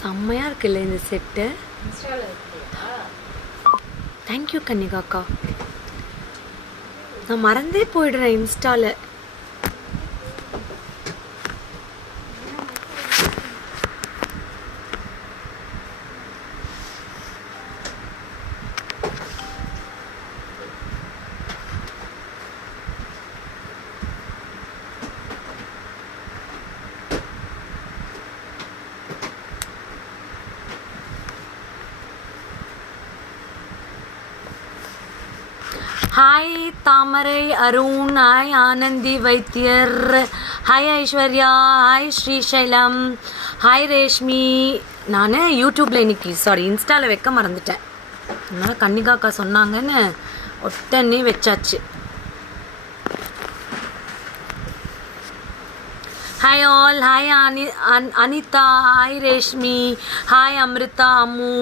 செம்மையா இருக்குல்ல இந்த செட்டு. தேங்க்யூ கன்னிகா அக்கா. நான் மறந்தே போயிடுறேன் இன்ஸ்டால. ஹாய் தாமரை அருண், ஹாய் ஆனந்தி வைத்தியர், hi Aishwarya, hi Srisailam, hi Reshmi. நான் யூடியூப்பில் இன்னைக்கு இன்ஸ்டாவில் வைக்க மறந்துட்டேன். அதனால் கன்னிகாக்கா சொன்னாங்கன்னு உடனே வச்சாச்சு. Hi all, hi Anitha, hi Reshmi, hi Amirtha, Ammu.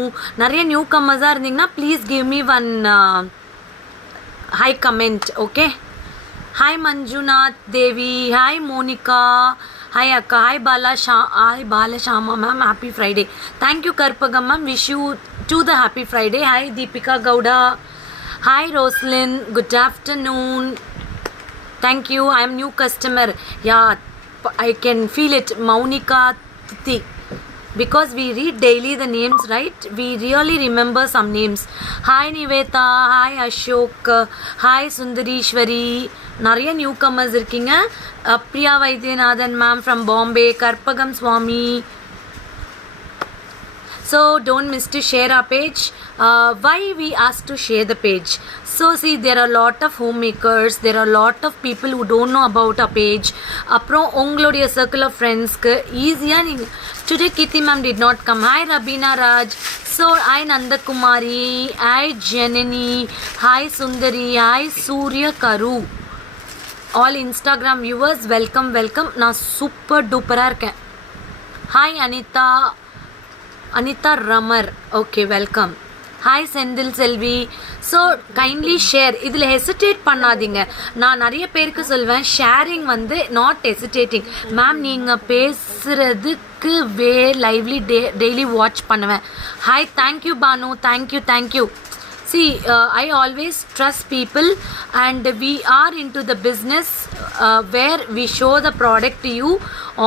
நிறைய நியூ கம்மர்ஸாக இருந்தீங்கன்னா please give me one hi comment. Okay, hi Manjunath Devi, hi Monica, hi Akka, hi Bala Shama ma'am, happy Friday. Thank you Karpagam ma'am, wish you to the happy Friday. Hi Deepika Gowda, hi Roslyn, good afternoon. Thank you, I am new customer. Yeah, I can feel it. Maunika Titi, because we read daily the names, right? We really remember some names. Hi Niveta, hi Ashok, hi Sundarishwari. நிறைய newcomers இருக்கீங்க. Priya Vaidyanathan ma'am from Bombay, Karpagam Swami. So don't miss to share our page. Why we ask to share the page? So see, there are a lot of homemakers, there are a lot of people who don't know about our page. அப்புறம் உங்களுடைய circle of friendsக்கு ஈஸியாக நீங்கள் today Kiti ma'am did not come. Hi Rabina Raj. So hi Nandakumari, hi Janani, hi Sundari, hi Surya Karu. All Instagram viewers, welcome. நான் super டூப்பராக இருக்கேன். Hi Anita Ramar. Okay, welcome. Hi Sendil Selvi. So kindly share. இதில் hesitate பண்ணாதீங்க. நான் நிறைய பேருக்கு சொல்வேன், sharing வந்து not hesitating. Ma'am நீங்கள் பேசுகிறதுக்கு லைவ்லி டெய்லி வாட்ச் பண்ணுவேன். Hi, thank you Banu, thank you. See, I always trust people, and we are into the business where we show the product to you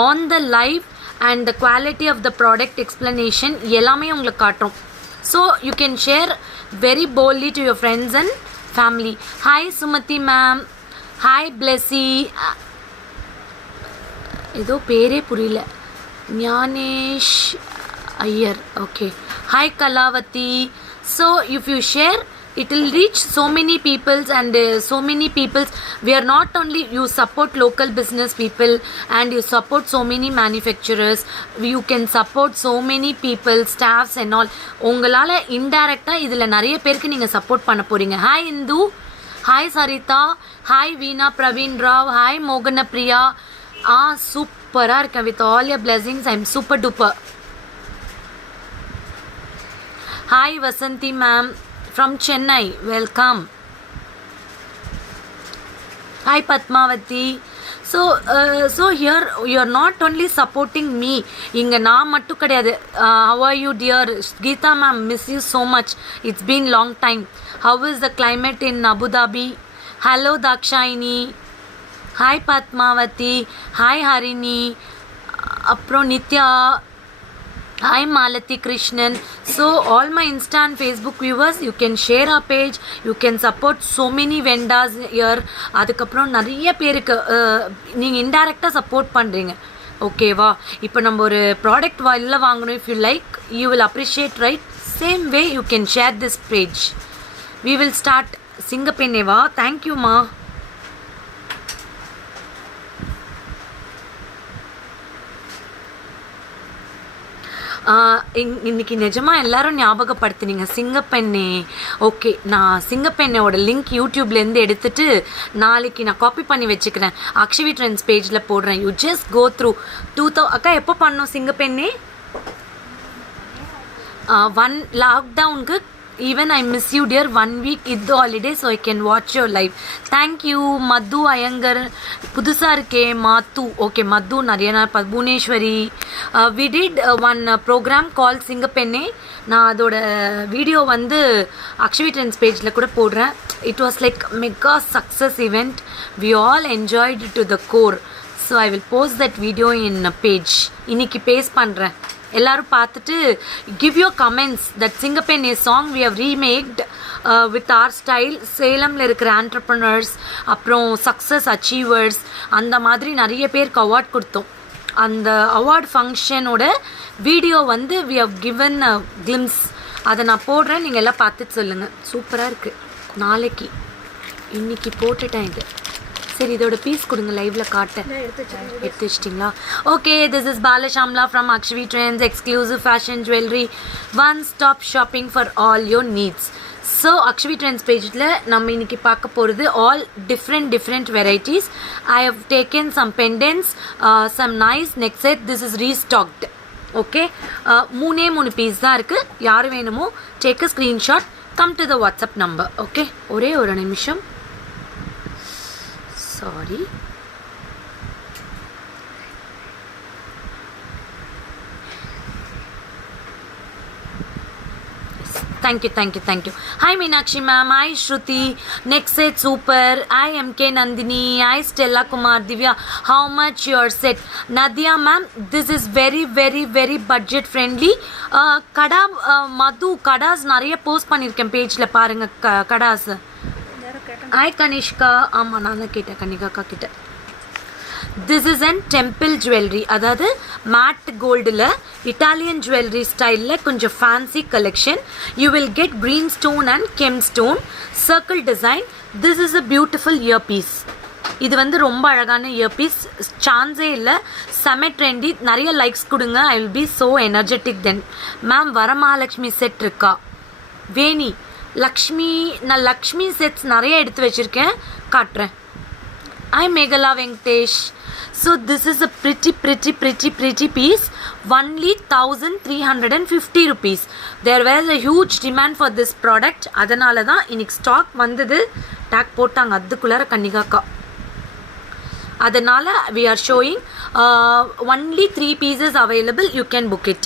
on the live, and the quality of the product explanation எல்லாமே உங்களுக்கு காட்டுறோம். So you can share very boldly to your friends and family. Hi Sumati ma'am, hi Blessy, ஏதோ பேரே புரியல, Gnanesh Iyer. Okay, hi Kalavati. So if you share, it will reach so many peoples, and we are not only, you support local business people and you support so many manufacturers, you can support so many people, staffs and all. உங்களால் இன்டைரக்டாக இதில் நிறைய பேருக்கு நீங்கள் support பண்ண போகிறீங்க. Hi Hindu, hi சரிதா, hi வீணா Praveen Rao, hi மோகன பிரியா. சூப்பராக இருக்கேன். With all your blessings I am super duper. Hi Vasanti ma'am from Chennai, welcome. Hi Padmavati. So here you are not only supporting me, inga na mattu kadiyadu. How are you dear Geeta ma'am, miss you so much, it's been long time. How is the climate in Abu Dhabi? Hello Dakshayini. Hi Padmavati, hi Harini, apro Nitya, hi Malati Krishnan. So all my Insta and Facebook viewers, you can share our page, you can support so many vendors here. அதுக்கப்புறம் நிறைய பேருக்கு நீங்கள் இன்டைரக்டாக support பண்ணுறீங்க. ஓகேவா? இப்போ நம்ம ஒரு product இல்லை வாங்கணும், if you like, you will appreciate, right? Same way you can share this page. We will start. சிங்கப்பெண்ணேவா, தேங்க்யூம்மா. இன்னைக்கு நிஜமாக எல்லாரும் ஞாபகப்படுத்தினீங்க சிங்கப்பெண்ணே. ஓகே, நான் சிங்கப்பெண்ணோட லிங்க் யூடியூப்லேருந்து எடுத்துகிட்டு நாளைக்கு நான் காப்பி பண்ணி வச்சுக்கிறேன், அக்ஷவி ட்ரெண்ட்ஸ் பேஜில் போடுறேன். You just go through. அக்கா எப்போ பண்ணோம் சிங்கப்பெண்ணே? 1 லாக்டவுனுக்கு even I miss you dear. 1 week is the holiday so I can watch your live. Thank you Madhu Iyengar. புதுசா இருக்கே மாத்து. Okay, Madhu நிறைய நாள் Bhuvaneswari. We did one program called சிங்கப்பெண்ணே. நான் அதோட வீடியோ வந்து அக்ஷவி ட்ரெண்ட்ஸ் பேஜில் கூட போடுறேன். It was like mega success event. We all enjoyed it to the core. So I will post that video in a page. இன்னைக்கு base பண்ணுறேன். எல்லாரும் பார்த்துட்டு give your comments. That Singappenne song we have remade with our style. சேலமில் இருக்கிற entrepreneurs அப்புறம் success achievers அந்த மாதிரி நிறைய பேருக்கு அவார்ட் கொடுத்தோம். அந்த அவார்ட் ஃபங்க்ஷனோட வீடியோ வந்து we have given a glimpse. அதை நான் போடுறேன், நீங்கள் எல்லாம் பார்த்துட்டு சொல்லுங்கள். சூப்பராக இருக்குது. நாளைக்கு இன்னைக்கு போட்டுட்டேன் இது. சரி, இதோட பீஸ் கொடுங்க, லைவில் காட்ட எடுத்து வச்சிட்டிங்களா? Okay, this is Balashamla from Akshavi trends. Exclusive fashion jewellery, one stop shopping for all your needs. So Akshavi trends பேஜில் நம்ம இன்றைக்கி பார்க்க போகிறது all different varieties. I have taken some pendants, some nice neck set. This is restocked. Okay, 3 piece தான் இருக்குது. யார் வேணுமோ take a screenshot, come to the WhatsApp number. Okay, ஒரே ஒரு நிமிஷம், sorry. Thank you. Hi Meenakshi ma'am. Hi Shruti. Next set super. Hi MK Nandini. Hi Stella Kumar Divya. How much your set? Nadia ma'am, this is very budget friendly. Kada Madhu kadas நிறைய post பண்ணிருக்கேன் பேஜ்ல பாருங்க. கடாஸ். Hi Kanishka. ஆமா, நான் தான் கேட்டேன் கனிகா கிட்ட. This is an temple jewelry. அதாவது மேட் கோல்டில் இட்டாலியன் ஜுவல்லரி ஸ்டைலில் கொஞ்சம் fancy collection. You will get green stone and gemstone, circle design. This is a beautiful ear piece. இது வந்து ரொம்ப அழகான இயர் பீஸ், சான்ஸே இல்லை. செம ட்ரெண்டி. நிறைய லைக்ஸ் கொடுங்க. I will be so energetic then. Ma'am, Varamahalakshmi set இருக்கா? வேணி லக்ஷ்மி, நான் லக்ஷ்மி செட்ஸ் நிறைய எடுத்து வச்சுருக்கேன், காட்டுறேன். Hi Meghala Venkatesh. So this is a pretty piece. Only 1350 rupees. There was a huge demand for this product. அதனால தான் இன்னைக்கு ஸ்டாக் வந்தது. டேக் போட்டாங்க அதுக்குள்ளார கன்னிகாக்கா. அதனால we are showing only 3 pieces available. You can book it.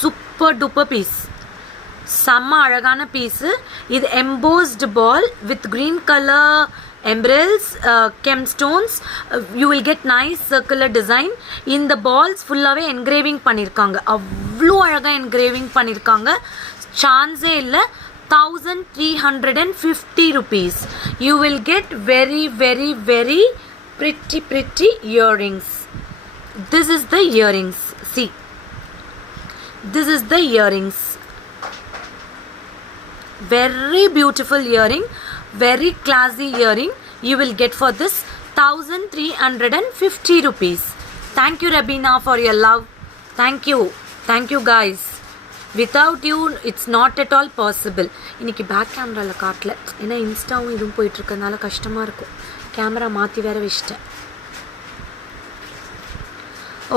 Super duper piece. செம்ம அழகான piece. இது embossed ball with green colour emeralds, gem stones. You will get nice circular design. இந்த பால்ஸ் ஃபுல்லாகவே engraving பண்ணியிருக்காங்க. அவ்வளோ அழகாக என்கிரேவிங் பண்ணியிருக்காங்க, சான்ஸே இல்லை. 1350 rupees. You will get very pretty earrings. This is the earrings. See, this is the earrings. Very beautiful earring, very classy earring you will get for this 1350 rupees. Thank you Rabina for your love. Thank you guys. Without you it's not at all possible. இன்னைக்கு back கேமராவில் காட்டல, ஏன்னா இன்ஸ்டாவும் இதுவும் போயிட்டு இருக்கனால கஷ்டமாக இருக்கும். Camera மாற்றி வேற வச்சிட்டேன்.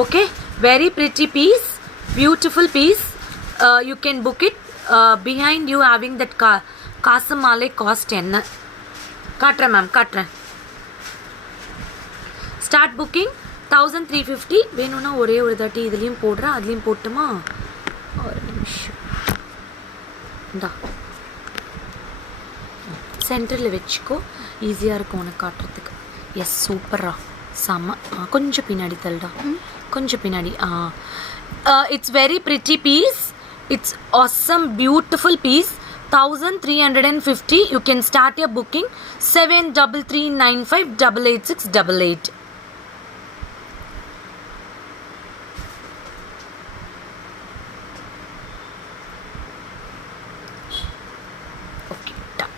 Okay, very pretty piece, beautiful piece. You can book it. Behind you having that காசு மாலை காஸ்ட் என்ன காட்டுறேன் மேம், காட்டுறேன். Start booking 1350. வேணும்னா ஒரே ஒரு தாட்டி இதுலேயும் போடுறேன், அதுலேயும் போட்டுமா? ஒரு நிமிஷம், இந்தா சென்டரில் வச்சுக்கோ, ஈஸியாக இருக்கும் உனக்கு காட்டுறதுக்கு. எஸ், சூப்பரா, செம்ம. கொஞ்சம் பின்னாடி தள்ளுடா, கொஞ்சம் பின்னாடி. It's very pretty piece. It's awesome, beautiful piece. 1350. You can start your booking 7339588688. Okay, done.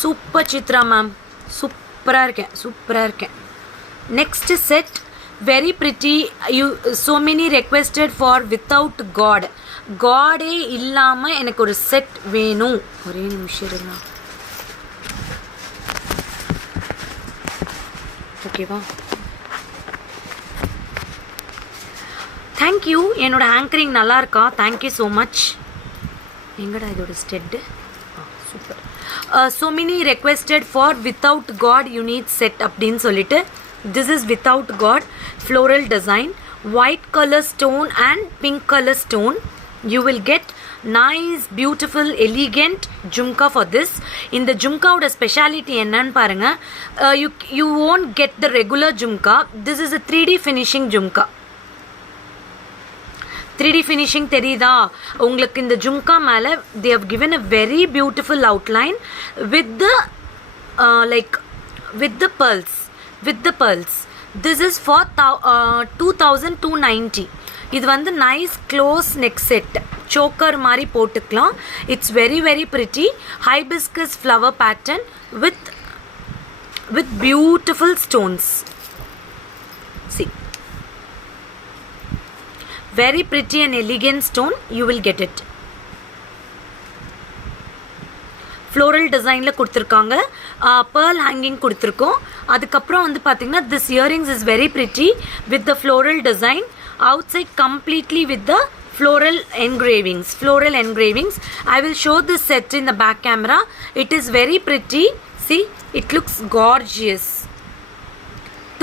Super Chitra ma'am. Super இருக்கேன். Next set, very pretty. You so many requested for without God. காடே இல்லாமல் எனக்கு ஒரு செட் வேணும். ஒரே நிமிஷம் இருங்க, ஓகேவா? Thank you. என்னோட ஆங்கரிங் நல்லா இருக்கா? Thank you so much. எங்கடா இதோட stud? Super. so many requested for without god you need set அப்படின்னு சொல்லிட்டு this is without god floral design, white color stone and pink color stone. You will get nice beautiful elegant jhumka for this. இந்த ஜும்காவோட speciality என்னன்னு பாருங்க. you won't get the regular jhumka. This is a 3D finishing jhumka. 3D finishing தெரியுதா உங்களுக்கு? இந்த ஜும்கா மேலே they have given a very beautiful outline with the like with the pearls. This is for 2290. இது வந்து nice close neck set choker மாதிரி போட்டுக்கலாம். It's very very pretty hibiscus flower pattern with beautiful stones. See, very pretty and elegant stone. You will get it. floral designல கொடுத்துருக்காங்க. pearl hanging கொடுத்துருக்கோம். அதுக்கப்புறம் வந்து பார்த்தீங்கன்னா this earrings is very pretty with the floral design. Outside completely with the floral engravings. I will show this set in the back camera. It is very pretty. See, it looks gorgeous.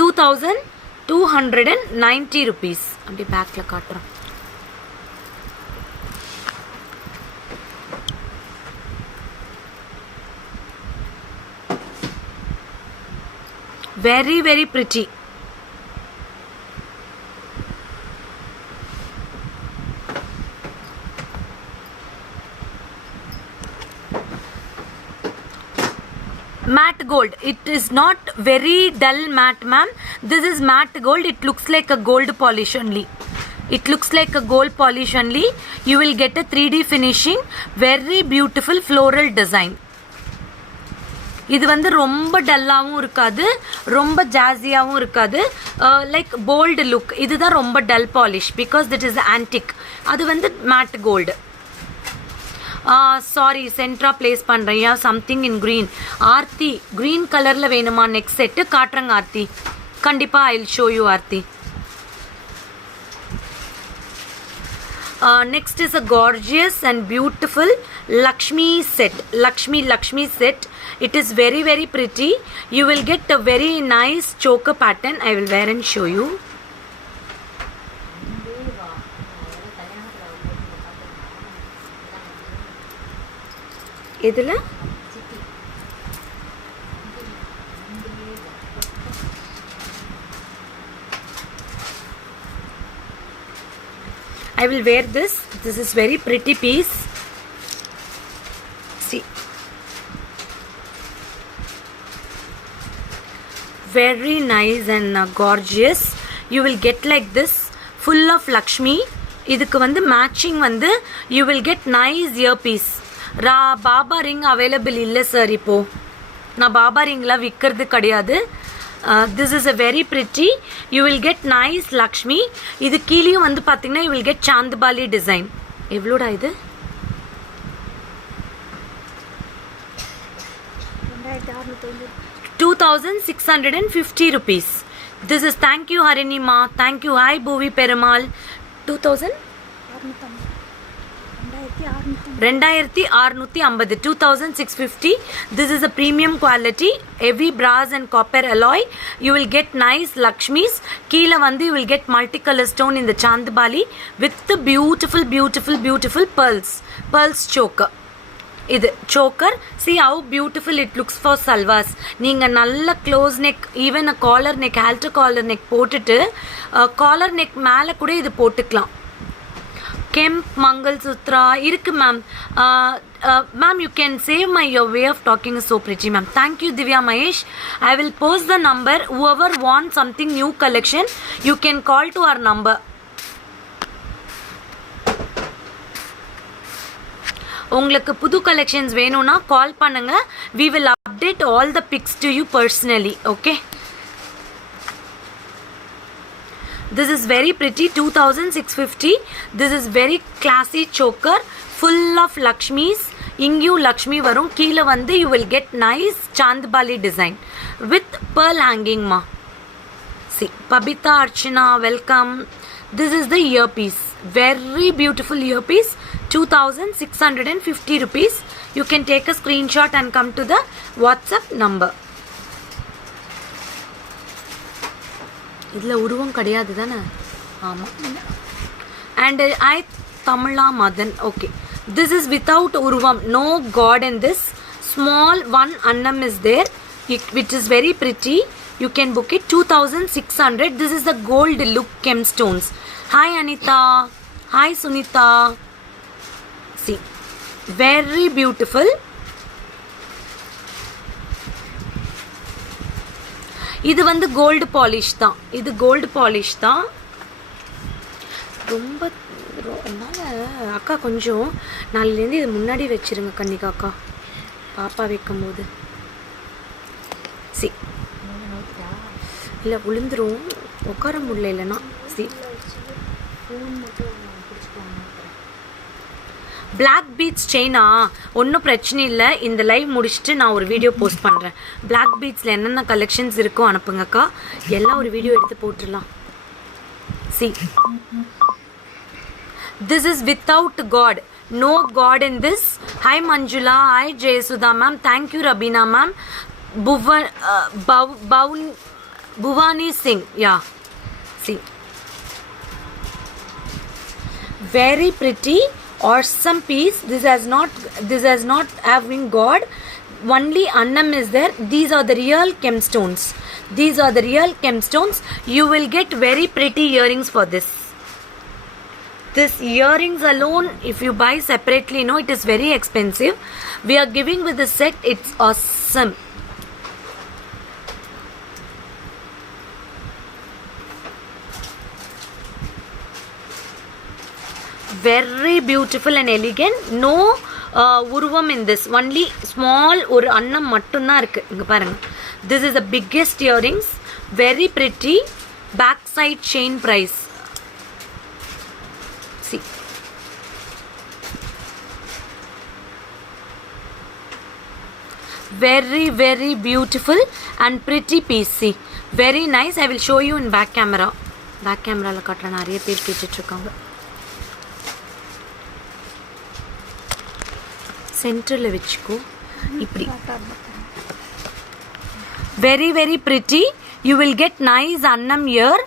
2290 rupees. அப்படியே பேக்ல காட்டுறேன். very very pretty. matte gold. It is not very dull matte, ma'am. This is matte gold. It looks like a gold polish only. You will get a 3D finishing, very beautiful floral design. இது வந்து ரொம்ப டல்லாவும் இருக்காது, ரொம்ப ஜாஸியாவும் இருக்காது. Like bold look. இதுதான் ரொம்ப dull polish because that is antique. அது வந்து matte gold. Sorry, centre place பண்ணுறியா? Something in green. Aarthi, green கலரில் வேணுமா நெக்ஸ்ட் செட்டு? காட்டுறேங்க ஆர்த்தி, கண்டிப்பாக I will show you Aarthi. next is a gorgeous and beautiful Lakshmi set. Lakshmi set. It is very very pretty. You will get a very nice choker pattern. I will wear and show you. idhula I will wear this. This is very pretty piece. See, very nice and gorgeous. You will get like this, full of Lakshmi. இதுக்கு வந்து matching வந்து you will get nice earpiece. Baba ring available இல்லை sir. இப்போது நான் பாபா ரிங்லாம் விற்கிறது கிடையாது. this is a very pretty. You will get nice Lakshmi. இது கீழேயும் வந்து பார்த்தீங்கன்னா you will get சாந்தபாலி design. எவ்வளோடா இது? 2650 rupees. This is, thank you Harinima, thank you. Hi Bhuvi Perumal. 2650. This is a premium quality, heavy brass and copper alloy. You will get nice Lakshmis. கீழே வந்து you will get multicolor stone in the Chandbali with the beautiful pearls choker. இது choker. See how beautiful it looks for salwars. நீங்கள் நல்ல close neck, even a collar neck, halter collar neck போட்டுட்டு collar neck மேலே கூட இது போட்டுக்கலாம். Kemp Mangalsutra irukku ma'am. Ma'am, you can save my your way of talking is so pretty ma'am. Thank you Divya Mahesh. I will post the number. Whoever wants something new collection, you can call to our number. உங்களுக்கு புது collections வேணும்னா கால் பண்ணுங்க. We will update all the pics to you personally. Okay. This is very pretty, 2650. This is very classy choker, full of Lakshmis. Ingyu Lakshmi varum. Keela vandu you will get nice Chandbali design with pearl hanging ma. See, Pabita Archana, welcome. This is the earpiece. Very beautiful earpiece. 2650 rupees. You can take a screenshot and come to the WhatsApp number. இதில் உருவம் கிடையாது தானே? ஆமாம். And I Tamila Madan. Okay. This is without uruvam. No god in this. Small one annam is there, which is very pretty. You can book it 2600. This is the gold look gemstones. Hi Anita. Hi Sunita. See. Very beautiful. இது வந்து gold polish தான். இது gold polish தான். ரொம்ப அதனால் அக்கா கொஞ்சம் நாளிலேருந்து இது முன்னாடி வச்சுருங்க கன்னிகா அக்கா, பாப்பா வைக்கும்போது. சி இல்லை விழுந்துரும், உட்கார முடியல இல்லைன்னா. சி பிளாக் பீட்ஸ் செயினா ஒன்றும் பிரச்சனை இல்லை. இந்த லைவ் முடிச்சுட்டு நான் ஒரு வீடியோ போஸ்ட் பண்ணுறேன். பிளாக் பீட்ஸில் என்னென்ன கலெக்ஷன்ஸ் இருக்கோ அனுப்புங்கக்கா, எல்லாம் ஒரு வீடியோ எடுத்து போட்டுடலாம். C this is without god, no god in this. Hi Manjula, hi Jayasudha ma'am, thank you Rabina ma'am. Bhuvani Singh, yeah. See, very pretty, awesome piece. This has not having god, only annam is there. These are the real gemstones. These are the real gemstones. You will get very pretty earrings for this. This earrings alone, if you buy separately, no, it is very expensive. We are giving with the set. It's awesome. Very beautiful and elegant. No uruvam in this. Only small or annam mattum da irukku. Inga parunga. This is the biggest earrings. Very pretty. Backside chain price. See. Very very beautiful and pretty piece. See, very nice. I will show you in back camera. Back camera la kaatra nariya per keetittu irukanga. Center la vechiko ipdi. Very very pretty. You will get nice annam here.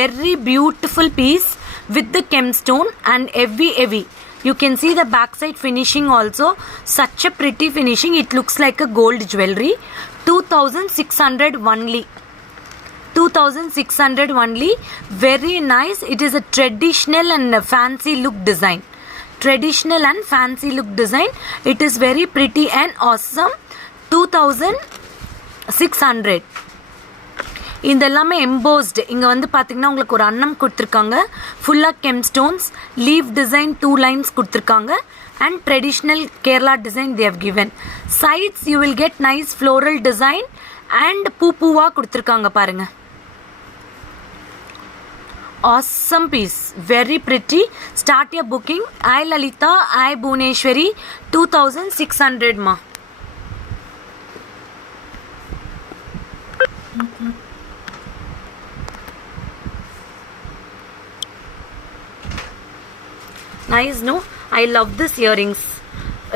Very beautiful piece with the gemstone and heavy. You can see the backside finishing also. Such a pretty finishing. It looks like a gold jewelry. 2600 only. 2600 only. Very nice. It is a traditional and a fancy look design. Traditional and fancy look design. It is very pretty and awesome. 2600. இந்த எல்லாமே embossed. இங்கே வந்து பார்த்தீங்கன்னா உங்களுக்கு ஒரு அன்னம் கொடுத்துருக்காங்க, ஃபுல்லாக கெம்ஸ்டோன்ஸ், லீவ் டிசைன் 2 lines கொடுத்துருக்காங்க and traditional Kerala design they have given. Sides you will get nice floral design and பூவாக கொடுத்துருக்காங்க பாருங்க. Awesome piece, very pretty. Start your booking. Hi Lalita, hi Bhuneshwari. 2600 ma. Nice, no? I love this earrings.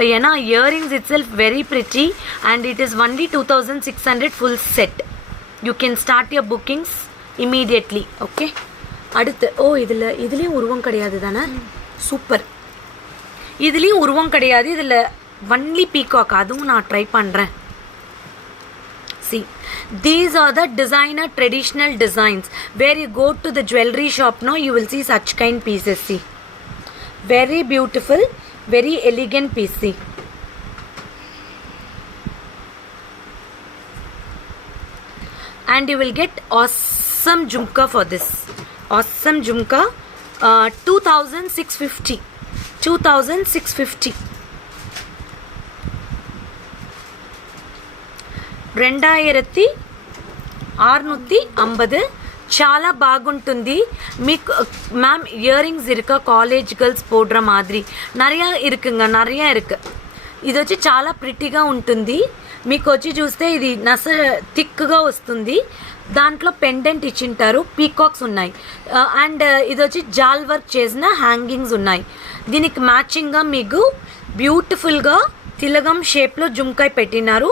Earrings itself very pretty and it is only 2600 full set. You can start your bookings immediately. Okay. அடுத்து இதுலேயும் உருவம் கிடையாது தானே? Super. இதுலேயும் உருவம் கிடையாது. இதில் only peacock. அதுவும் நான் ட்ரை பண்ணுறேன். See, these are the designer traditional designs. Where you go to the jewelry shop now, you will see such kind pieces. See. Very beautiful, very elegant piece. See. And you will get awesome jhumka for this. Awesome jhumka. 2650. 2650. 2650. చాలా బాగుంటుంది మీకు ma'am. Earrings இருக்கா college girls போடுற மாதிரி நிறையா இருக்குங்க, நிறையா இருக்குது. இது வச்சு చాలా ప్రిటీగా ఉంటుంది. మీకు వచ్చి చూస్తే ఇది నస థిక్గా వస్తుంది, దాంట్లో పెండెంట్ ఇచ్చింటారు, పీకాక్స్ ఉన్నాయి అండ్ ఇది వచ్చి జాల్ వర్క్ చేసిన హ్యాంగింగ్స్ ఉన్నాయి. దీనికి మ్యాచింగ్గా మీకు బ్యూటిఫుల్గా తిలగం షేప్లో జుమ్కాయ్ పెట్టినారు.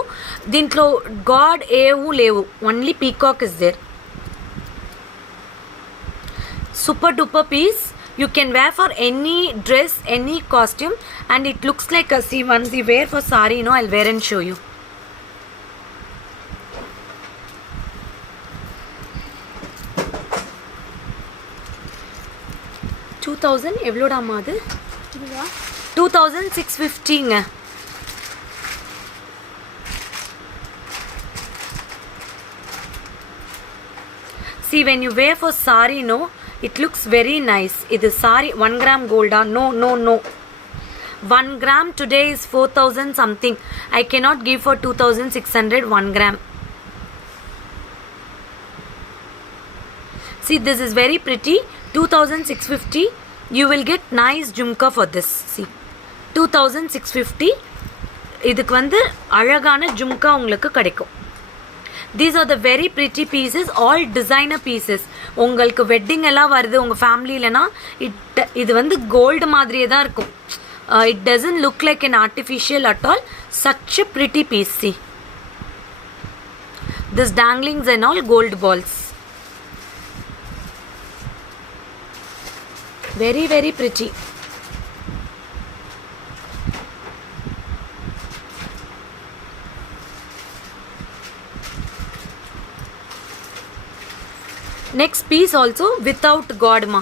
దీంట్లో గాడ్ ఏవు లేవు, only peacock is there. Super duper piece. You can wear for any dress, any costume, and it looks like a, see, once you wear for sari, you know, I'll wear and show you. $2000 எவ்வளோடா அது? 2650ங்க. See, when you wear for sari, no, it looks very nice. This sari 1 gram gold. No. 1 gram today is 4000 something. I cannot give for 2600 1 gram. See, this is very pretty. 2650. You will get nice jhumka for this. See, 2650. இதுக்கு வந்து அழகான ஜும்கா உங்களுக்கு கிடைக்கும். These are the very pretty pieces, all designer pieces. உங்களுக்கு wedding எல்லாம் வருது உங்கள் ஃபேமிலியிலனா இது வந்து கோல்டு மாதிரியே தான் இருக்கும். It doesn't look like an artificial at all. Such a pretty piece. See, this danglings and all gold balls. Very, very pretty. Next piece also without God ma.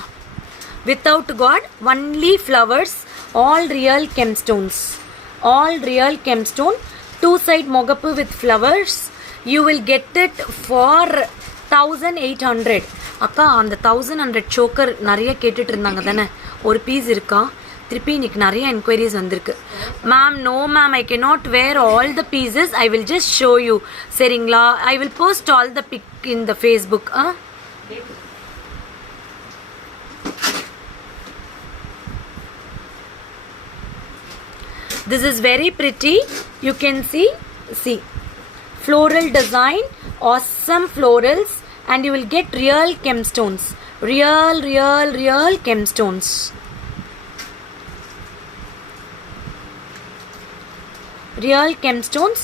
Without God, only flowers, all real gemstones. All real gemstone. Two side mogapu with flowers. You will get it for 1800. அக்கா அந்த 1100 choker நிறைய கேட்டுட்டு இருந்தாங்க தானே, ஒரு piece இருக்கா? திருப்பி இன்னைக்கு நிறைய என்கொயரிஸ் வந்திருக்கு. Ma'am no ma'am, I cannot wear all the pieces. I will just show you. சரிங்களா? I will post all the pic in the Facebook. This is very pretty. You can see floral design, awesome florals, and you will get real gemstones. Real gemstones. Real gemstones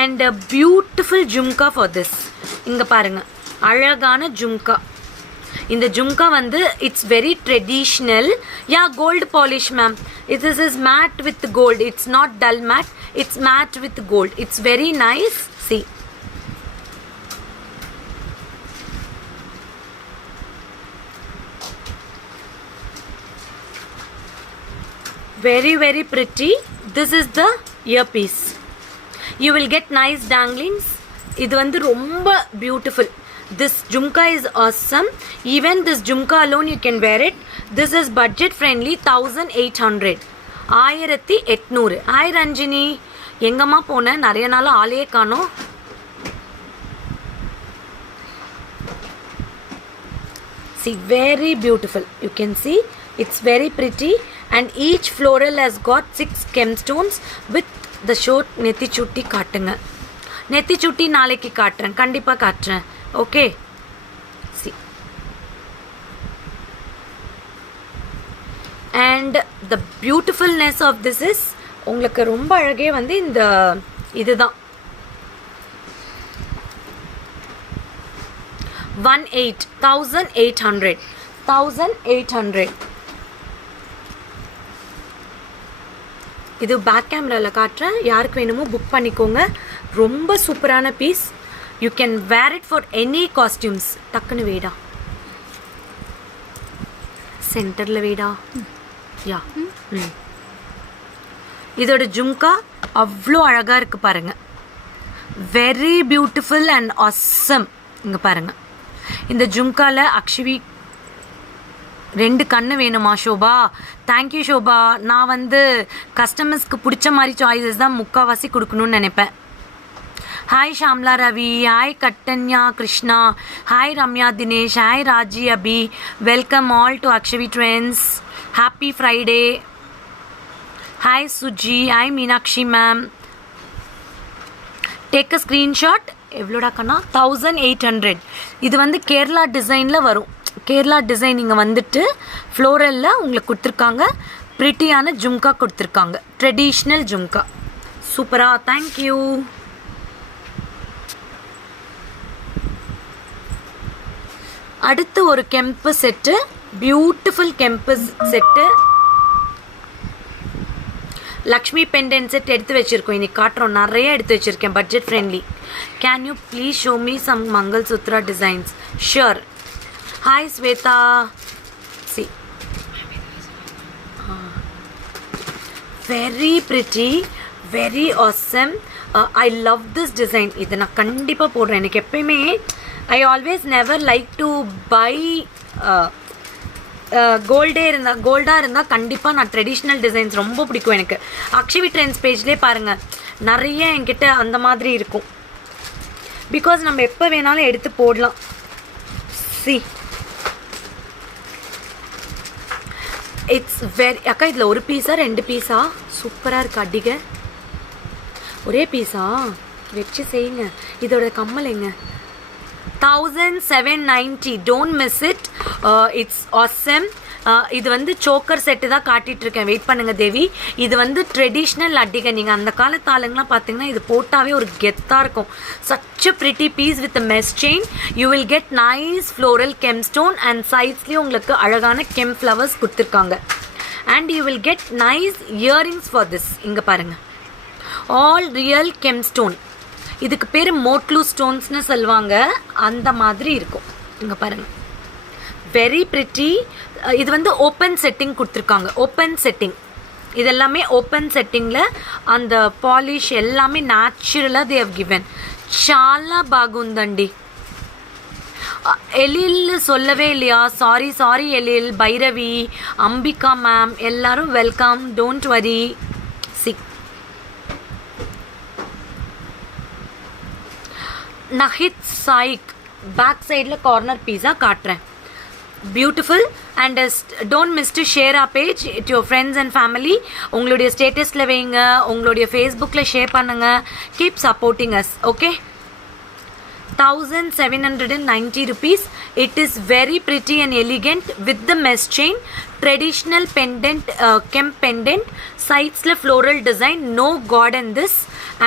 and a beautiful jhumka for this. இங்க பாருங்க, அழகான ஜும்கா. இந்த ஜும்கா வந்து it's very traditional. Yeah, gold polish ma'am. This is matte with gold. It's not dull matte. It's matte with gold. It's very nice. See. Very, very pretty. This is the earpiece. You will get nice danglings. இது வந்து ரொம்ப beautiful. This jhumka is awesome. Even this jhumka alone you can wear it. This is budget friendly. 1800. 1800. Hi Ranjini, எங்கம்மா போன? நிறைய நாள் ஆளே காணோம். See, very beautiful. You can see it's very pretty, and each floral has got 6 gemstones with the short neti chutti காட்டுங்க. நெத்தி சுட்டி நாளைக்கு காட்டுறேன், கண்டிப்பாக காட்டுறேன். Okay, see. And the beautifulness of this is, உங்களுக்கு ரொம்ப அழகே வந்து இந்த இதுதான் 1800. இது பேக் கேமராவில் காட்டுறேன், யாருக்கு வேணுமோ புக் பண்ணிக்கோங்க. ரொம்ப சூப்பரான piece. You can wear it for any costumes. டக்குன்னு வேடா, சென்டரில் வேடா. யா, இதோட ஜும்கா அவ்வளோ அழகாக இருக்குது பாருங்க. Very beautiful and awesome. இங்கே பாருங்க, இந்த ஜும்காவில் அக்ஷவி 2 கண்ணு வேணுமா ஷோபா? தேங்க்யூ ஷோபா. நான் வந்து கஸ்டமர்ஸ்க்கு பிடிச்ச மாதிரி சாய்ஸஸ் தான் முக்கால்வாசி கொடுக்கணும்னு நினைப்பேன். Hi Shamla Ravi, hi Kattanya Krishna, hi Ramya Dinesh, hi Raji Abhi. Welcome all to Akshavi trends. Happy Friday. Hi Suji, hi Meenakshi ma'am. Take a screenshot. எவ்வளோடா கண்ணா? 1800. இது வந்து கேரளா டிசைனில் வரும். கேரளா டிசைன் இங்கே வந்துட்டு ஃப்ளோரலில் உங்களுக்கு கொடுத்துருக்காங்க. ப்ரிட்டியான ஜும்கா கொடுத்துருக்காங்க, ட்ரெடிஷ்னல் ஜும்கா. சூப்பரா, தேங்க்யூ. அடுத்து ஒரு கெம்பு செட்டு, பியூட்டிஃபுல் கெம்பு செட்டு, லக்ஷ்மி பெண்டன்ட் செட் எடுத்து வச்சுருக்கோம். இன்னைக்கு காட்டுறோம், நிறைய எடுத்து வச்சுருக்கேன், budget friendly. Can you please show me some mangalsutra designs? Sure. Hi Swetha. See very pretty, very awesome. I love this design. இதை நான் கண்டிப்பாக போடுறேன். எனக்கு எப்பயுமே I always never like to buy கோல்டாக இருந்தால் கண்டிப்பாக நான் ட்ரெடிஷ்னல் டிசைன்ஸ் ரொம்ப பிடிக்கும் எனக்கு. அக்ஷவி ட்ரெண்ட்ஸ் பேஜ்லேயே பாருங்கள், நிறைய என்கிட்ட அந்த மாதிரி இருக்கும். பிகாஸ் நம்ம எப்போ வேணாலும் எடுத்து போடலாம். சி இட்ஸ் வெரி அக்கா, இதில் ஒரு பீஸா 2 பீஸா? சூப்பராக இருக்குது அடிகை. ஒரே பீஸா? வச்சு செய்யுங்க. இதோட கம்மல் எங்க? 1790. Don't miss it. It's awesome. இது வந்து சோக்கர் செட்டு தான் காட்டிகிட்ருக்கேன். வெயிட் பண்ணுங்கள் தேவி. இது வந்து ட்ரெடிஷ்னல் அட்டிகை. நீங்கள் அந்த காலத்து ஆளுங்களாம் பார்த்தீங்கன்னா இது போட்டாவே ஒரு கெத்தாக இருக்கும். Such a pretty piece with mesh chain. You will get nice floral gem stone and சைட்ஸ்லேயும் உங்களுக்கு அழகான கெம் ஃப்ளவர்ஸ் கொடுத்துருக்காங்க. And you will get nice earrings for this. இங்கே பாருங்கள், ஆல் ரியல் கெம் ஸ்டோன். இதுக்கு பேர் மோட்லு ஸ்டோன்ஸ்னு சொல்லுவாங்க. அந்த மாதிரி இருக்கும். இங்கே பாருங்கள், வெரி ப்ரிட்டி. இது வந்து ஓப்பன் செட்டிங் கொடுத்துருக்காங்க. ஓப்பன் செட்டிங், இது எல்லாமே ஓப்பன் செட்டிங்கில் அந்த பாலிஷ் எல்லாமே நேச்சுரலாக దే ஹவ் గివెన్. చాలా బాగుందండి. எழில் சொல்லவே இல்லையா? சாரி எழில். பைரவி, அம்பிகா மேம் எல்லாரும் welcome. Don't worry. Nahid சாயிக் back சைடில் கார்னர் பீஸா காட்டுறேன். Beautiful. And don't miss to share R page it your friends and family. உங்களுடைய ஸ்டேட்டஸில் வைங்க, உங்களுடைய ஃபேஸ்புக்கில் ஷேர் பண்ணுங்கள். Keep supporting us. Okay. 1790 rupees. It is very pretty and elegant with the mesh chain. Traditional pendant, Kemp pendant. Sides la floral design. No god in this.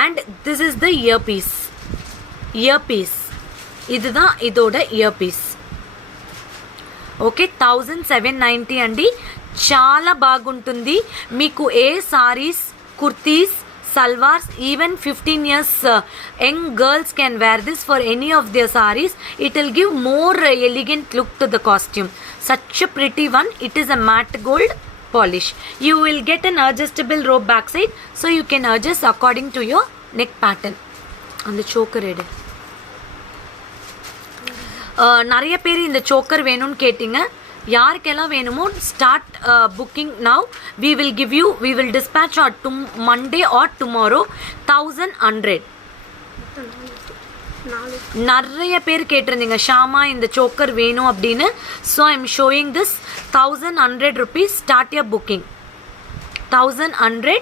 And this is the earpiece. இதுதான் இதோட earpiece. Okay 1790 అండి. చాలా బాగుంటుంది. మీకు ఏ saris, kurtis, salwars, even 15 years young girls can wear this for any of their sarees. It will give more elegant look to the costume. Such a pretty one. It is a matte gold polish. You will get an adjustable rope backside, so you can adjust according to your neck pattern. அந்த choker எடு. நிறைய பேர் இந்த choker வேணும்னு கேட்டிங்க. யாருக்கெல்லாம் வேணுமோ start booking now. we will dispatch on Monday or tomorrow. 1100. நிறைய பேர் கேட்டிருந்தீங்க ஷாமா இந்த சோக்கர் வேணும் அப்படின்னு. So I am showing this 1100 rupees. Start your booking. 1100.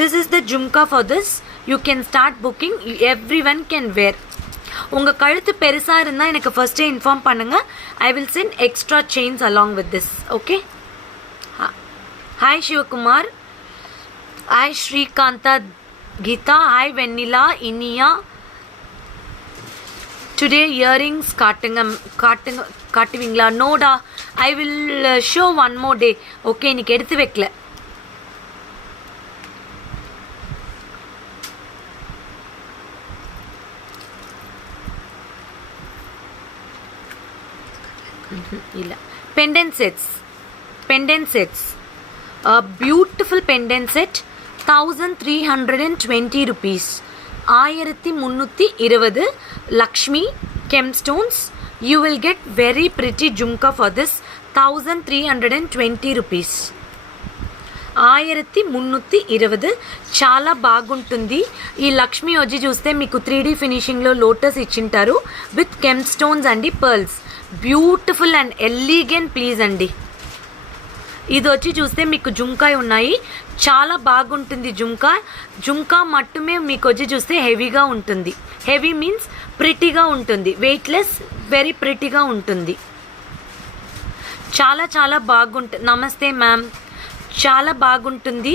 This is the jhumka for this. You can start booking. Every one can wear. உங்கள் கழுத்து பெருசாக இருந்தால் எனக்கு ஃபர்ஸ்டே இன்ஃபார்ம் பண்ணுங்கள். I will send extra chains along with this. Okay. Hi Sivakumar. Hi Srikantha Geetha. Hi Vennila, Iniya. Today earrings காட்டுவீங்களா? நோடா, I will show one more day. Okay, இன்னைக்கு எடுத்து வைக்கல. இல்லை. pendant sets. A beautiful pendant set. 1320 rupees. 1320. Lakshmi gemstones. You will get very pretty jhumka for this. 1320 rupees. 1320. చాలా బాగుంటుంది. ఈ లక్ష్మి వచ్చి చూస్తే మీకు 3D ఫినిషింగ్లో లోటస్ ఇచ్చింటారు విత్ కెమ్ స్టోన్స్ అండి, pearls. Beautiful and elegant please అండి. ఇది వచ్చి చూస్తే మీకు జుంకాయ్ ఉన్నాయి, చాలా బాగుంటుంది జుంకా. జుంకా మట్టుమే మీకు వచ్చి చూస్తే హెవీగా ఉంటుంది. హెవీ మీన్స్ ప్రిటీగా ఉంటుంది, వెయిట్లెస్, వెరీ ప్రిటీగా ఉంటుంది. చాలా చాలా బాగుంటుంది. నమస్తే మ్యామ్, చాలా బాగుంటుంది,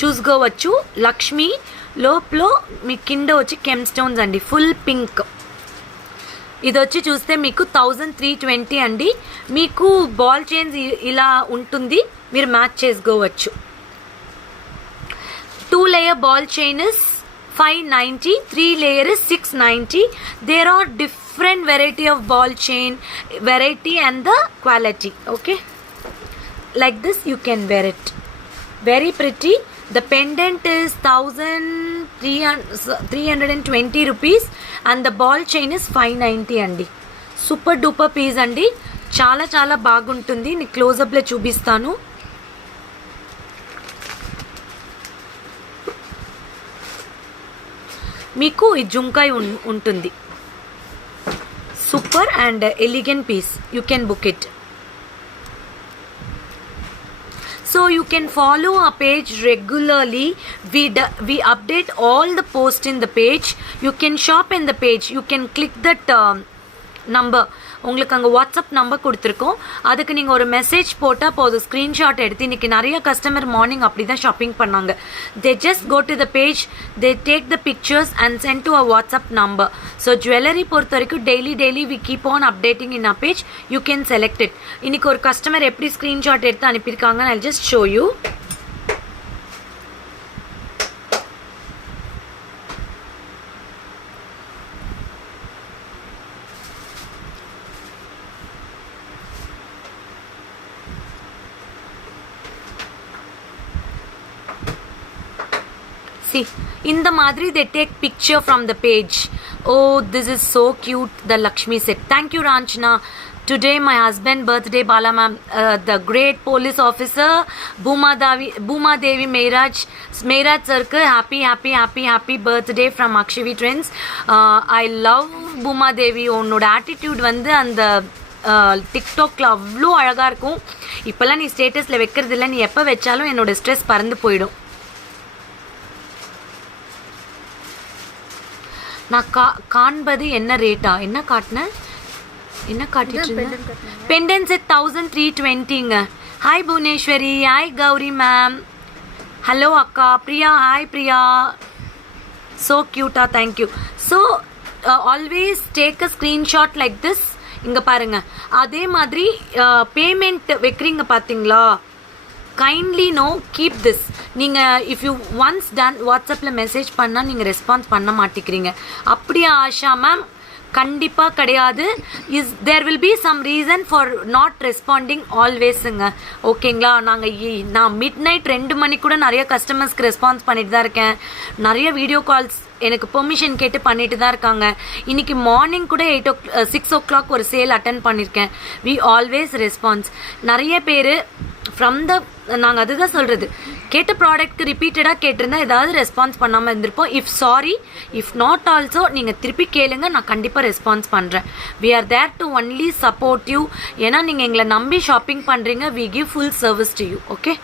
చూసుకోవచ్చు. లక్ష్మి లోపల మీ కింద వచ్చి కెమ్ స్టోన్స్ అండి, ఫుల్ పింక్. ఇది వచ్చి చూస్తే మీకు 1320 అండి. మీకు బాల్ చైన్స్ ఇలా ఉంటుంది, మీరు మ్యాచ్ చేసుకోవచ్చు. 2 layer ball chain is 590, 3 layer is 690. There are different variety of ball chain, variety and the quality. Okay, like this you can wear it, very pretty. The pendant is 1320 rupees and the ball chain is 590 అండి. Super duper piece అండి, చాలా చాలా బాగుంటుంది. నేను క్లోజప్లో చూపిస్తాను. మీకు ఈ జుంకాయ్ ఉంటుంది, super and elegant piece. You can book it. So you can follow our page regularly. We update all the posts in the page. You can shop in the page. You can click that number. உங்களுக்கு அங்கே WhatsApp number கொடுத்துருக்கோம், அதுக்கு நீங்கள் ஒரு message போட்டால் போதும். Screenshot எடுத்து, இன்றைக்கி நிறைய கஸ்டமர் மார்னிங் அப்படி தான் ஷாப்பிங் பண்ணாங்க. They just go to the page, they take the pictures and send to a WhatsApp number. So jewellery பொறுத்த வரைக்கும் daily we keep on updating in a page. You can select it. இன்றைக்கி ஒரு customer எப்படி screenshot எடுத்து அனுப்பியிருக்காங்க, I just show you. See, in the madri they take picture from the page. Oh, this is so cute, the Lakshmi set. Thank you Ranchana. Today my husband birthday, Bala ma'am, the great police officer Bhuma Devi Mehraj circle. Happy birthday from Akshavi Trends. I love Bhuma Devi. உன்னோட attitude வந்து அந்த டிக்டாக்ல அவ்வளோ அழகாக இருக்கும். இப்போல்லாம் நீ ஸ்டேட்டஸில் வைக்கிறது இல்லை, நீ எப்போ வச்சாலும் என்னோட ஸ்ட்ரெஸ் பறந்து போயிடும். நான் காண்பது என்ன ரேட்டா, என்ன காட்டினேன், என்ன காட்டிட்டு பெண்டன் செட் 1320ங்க. Hi Bhuvaneswari, hi Gowri ma'am, hello அக்கா பிரியா, ஹாய் பிரியா, ஸோ க்யூட்டா, thank you. So always take a screenshot like this. இங்கே பாருங்கள், அதே மாதிரி பேமெண்ட் வைக்கிறீங்க பார்த்தீங்களா, கைண்ட்லி நோ கீப் திஸ். நீங்கள் இஃப் யூ ஒன்ஸ் டன் வாட்ஸ்அப்பில் மெசேஜ் பண்ணால் நீங்கள் ரெஸ்பான்ஸ் பண்ண மாட்டேங்கிறீங்க. அப்படியா ஆஷா மேம்? கண்டிப்பாக கிடையாது. There will be some reason for not responding ஆல்வேஸுங்க. ஓகேங்களா? நான் மிட் நைட் 2 மணிக்கு கூட நிறைய கஸ்டமர்ஸ்க்கு ரெஸ்பான்ஸ் பண்ணிட்டு தான் இருக்கேன். நிறைய வீடியோ கால்ஸ் எனக்கு பெர்மிஷன் கேட்டு பண்ணிட்டு தான் இருக்காங்க. இன்றைக்கி மார்னிங் கூட 6 o'clock ஒரு சேல் அட்டன் பண்ணியிருக்கேன். We always response. நிறைய பேர் ஃப்ரம் த, நாங்கள் அதுதான் சொல்கிறது, கேட்ட ப்ராடக்ட்க்கு ரிப்பீட்டடாக கேட்டிருந்தா ஏதாவது ரெஸ்பான்ஸ் பண்ணாமல் இருந்திருப்போம். If sorry, if not also நீங்கள் திருப்பி கேளுங்க, நான் கண்டிப்பாக ரெஸ்பான்ஸ் பண்ணுறேன். We are there to only support you. ஏன்னா நீங்கள் எங்களை நம்பி ஷாப்பிங் பண்ணுறீங்க. We give full service to you. Okay,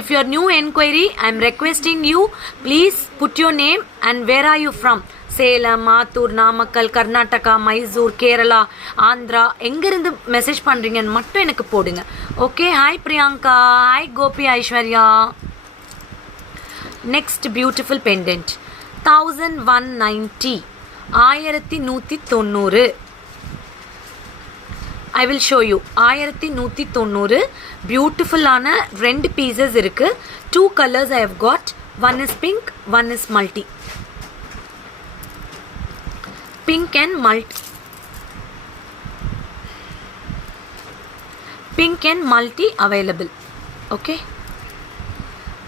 if you are new enquiry, I am requesting you, please put your name and where are you from. Salem, Mathur, Namakkal, Karnataka, Mysore, Kerala, Andhra, எங்கேருந்து message பண்ணுறீங்கன்னு மட்டும் எனக்கு போடுங்க. Okay, hi Priyanka, hi Gopi, Aishwarya. Next beautiful pendant 1190, 1190. I will show you. 1190 பியூட்டிஃபுல்லான 2 pieces இருக்குது. 2 colours I have got. One is pink, one is multi. Pink and multi available. Okay,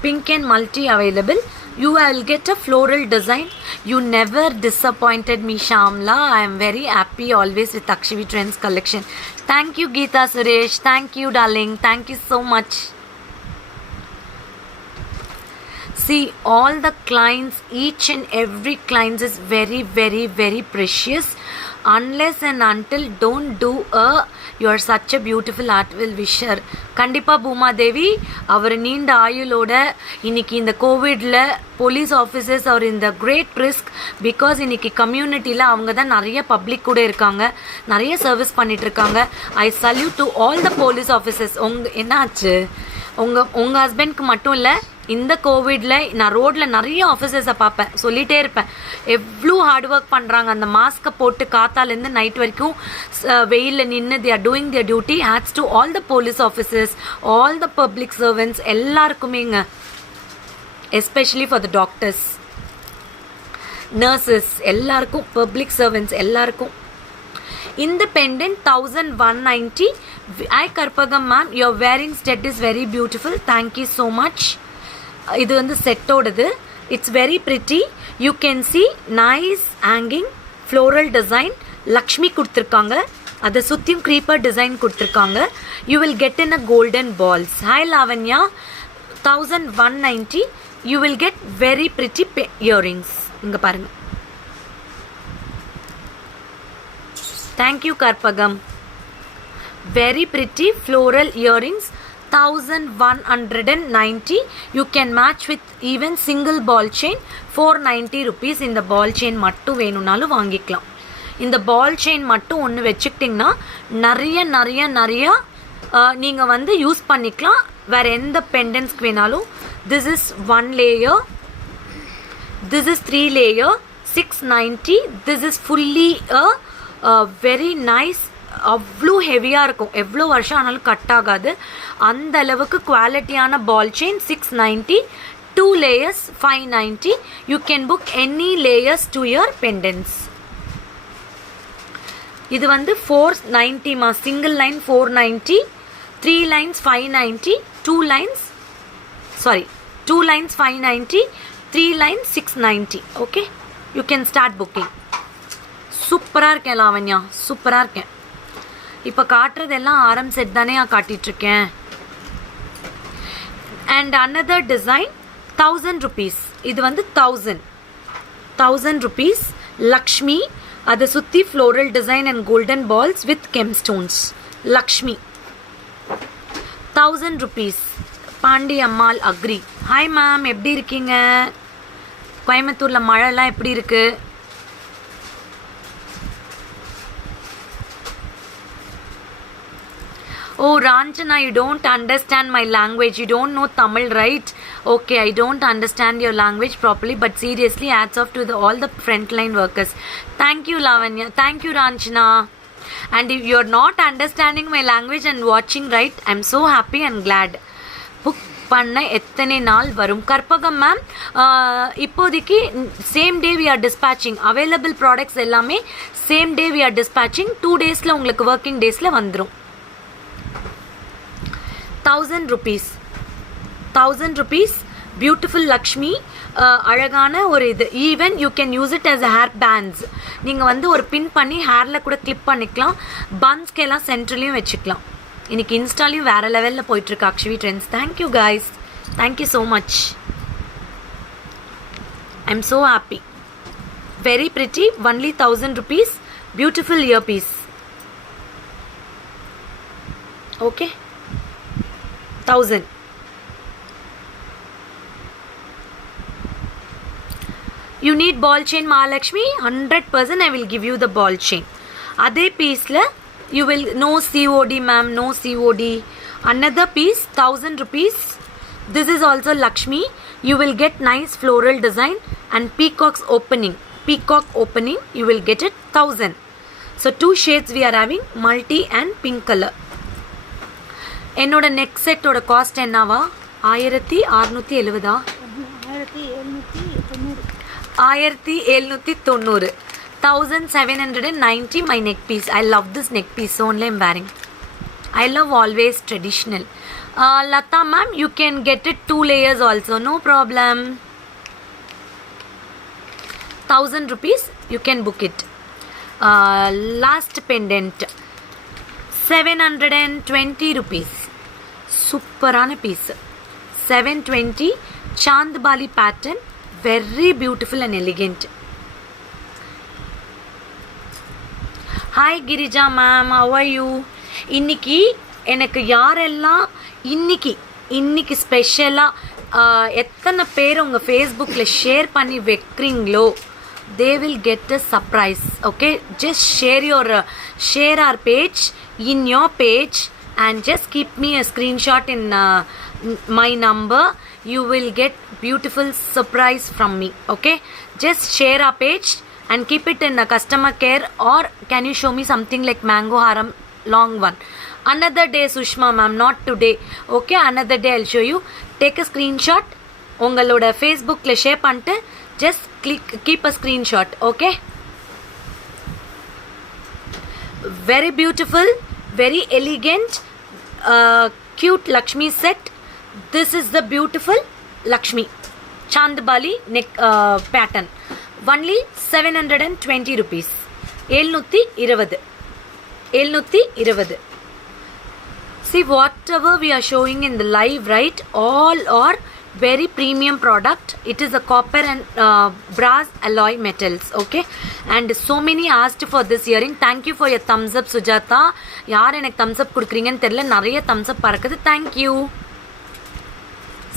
pink and multi available. You will get a floral design. You never disappointed me, Shamla. I am very happy always with Akshavi Trends collection. Thank you Geeta Suresh, thank you darling, thank you so much. See, all the clients, each and every client is very, very, very precious. Unless and until don't do you are such a beautiful art will wisher. கண்டிப்பா பூமா தேவி அவர் நீண்ட ஆயுளோட இன்னைக்கு இந்த கோவிட்ல police officers அவர் இந்த great risk because இன்னைக்கு கம்யூனிட்டியில் அவங்க தான் நிறைய பப்ளிக் கூட இருக்காங்க, நிறைய சர்வீஸ் பண்ணிட்டு இருக்காங்க. ஐ salute to all the police officers. என்னாச்சு உங்கள் ஹஸ்பண்ட்க்கு மட்டும் இல்லை, இந்த கோவிட்ல நான் ரோட்டில் நிறைய ஆஃபீஸர்ஸை பார்ப்பேன், சொல்லிகிட்டே இருப்பேன் எவ்வளோ ஹார்ட் ஒர்க் பண்ணுறாங்க. அந்த மாஸ்க்கை போட்டு காத்தாலேருந்து நைட் வரைக்கும் வெயிலில் நின்று they are doing their duty. hats to all the police officers, all the public servants, எல்லாருக்குமேங்க, especially for the doctors, nurses, எல்லாருக்கும், பப்ளிக் சர்வெண்ட்ஸ் எல்லாருக்கும். இந்த pendant 1190. I Karpagam ma'am, your wearing set is very beautiful. Thank you so much. இது வந்து செட்டோடது. It's very pretty. You can see nice hanging floral design. Lakshmi கொடுத்துருக்காங்க, அதை சுற்றியும் creeper design கொடுத்துருக்காங்க. You will get in a golden balls. Hi Lavanya, 1190. You will get very pretty earrings. இங்க பாருங்க. Thank you Karpagam. Very pretty floral earrings. 1190. You can match with even single ball chain. 490 rupees. இந்த பால் chain மட்டும் வேணும்னாலும் வாங்கிக்கலாம். இந்த பால் chain மட்டும் ஒன்று வச்சுக்கிட்டிங்கன்னா நிறைய நிறைய நிறைய நீங்கள் வந்து யூஸ் பண்ணிக்கலாம். வேறு எந்த பெண்டன்ஸ்க்கு வேணாலும். This is 1 layer. This is 3 layer. 690. This is fully a very nice. அவ்வளோ ஹெவியாக இருக்கும், எவ்வளோ வருஷம் ஆனாலும் கட் ஆகாது, அந்த அளவுக்கு குவாலிட்டியான ball chain. 690. 2 layers 590. You can book any layers to your pendants. இது வந்து 490மா, single line 490, 3 lines 590, 2 lines 590, 3 lines 690. Okay, you can start booking. சூப்பராக இருக்கேன் லாவண்யா, சூப்பராக இருக்கேன். இப்போ காட்டுறதெல்லாம் ஆரம் செட் தானே காட்டிகிட்ருக்கேன். And another design 1000 rupees. இது வந்து 1000 rupees. லக்ஷ்மி, அதை சுற்றி floral design and golden balls with gem stones. Lakshmi 1000 rupees. Pandi Ammal Agri. Hi ma'am, எப்படி இருக்கீங்க? கோயம்புத்தூரில் மழைலாம் எப்படி இருக்குது? Oh Ranjana, you don't understand my language. You don't know Tamil, right? Okay, I don't understand your language properly, but seriously, hats off to all the frontline workers. Thank you Lavanya. Thank you Ranjana. And if you're not understanding my language and watching, right, I'm so happy and glad. Book பண்ண எத்தனை நாள் வரும்? Karpagam ma'am, இப்போதைக்கு same day we are dispatching. Available products எல்லாமே same day we are dispatching. 2 daysல உங்களுக்கு working டேஸில் வந்துடும். 1000 rupees. 1000 rupees. பியூட்டிஃபுல் லக்ஷ்மி, அழகான ஒரு இது. Even you can use it as hair pants. நீங்கள் வந்து ஒரு பின் பண்ணி ஹேரில் கூட கிளிப் பண்ணிக்கலாம். பன்ஸ்க்கெல்லாம் சென்ட்ரலையும் வச்சுக்கலாம். இன்றைக்கி இன்ஸ்டாலையும் வேறு லெவலில் போயிட்டுருக்கு Akshavi Trends. Thank you guys, thank you so much. I am so happy. Very pretty. Only 1000 rupees. Beautiful ear piece. Okay, 1000. You need ball chain Mahalakshmi? 100% I will give you the ball chain. அதே பீஸில் you will no COD ma'am, no COD. Another piece 1000 rupees. This is also Lakshmi. You will get nice floral design and peacock opening. You will get it 1000. So 2 shades we are having, multi and pink color. என்னோட neck செட்டோட cost என்னவா? 1670. 1790. 1790 my neck piece. I love this neck piece, so only I'm wearing. I love always traditional. Lata ma'am, you can get it 2 layers also, no problem. 1000 rupees, you can book it. Last pendant 720 rupees. சூப்பரான piece. 720. Chandbali pattern, very beautiful and elegant. Hi Girija ma'am, how are you? இன்னைக்கு எனக்கு யாரெல்லாம் இன்னைக்கு ஸ்பெஷலாக எத்தனை பேர் உங்கள் ஃபேஸ்புக்கில் ஷேர் பண்ணி வைக்கிறீங்களோ they will get a surprise. Okay, just share our page in your page and just keep me a screenshot in my number. You will get beautiful surprise from me. Okay, just share our page and keep it in a customer care, or can you show me something like mango haram long one? Another day Sushma ma'am, not today. Okay, another day I'll show you. Take a screenshot, உங்களோட ஃபேஸ்புக்கில் share பண்ணிட்டு just keep a screenshot. Okay, very beautiful, very elegant, cute Lakshmi set. This is the beautiful Lakshmi Chandbali neck pattern. Only 720 rupees. 720. See, whatever we are showing in the live, right, all are very premium product. It is a copper and brass alloy metals. Okay, and so many asked for this earring. Thank you for your thumbs up, Sujata. யார் எனக்கு thumbs up கொடுக்குறீங்கன்னு தெரியல, நிறைய thumbs up பறக்குது. Thank you.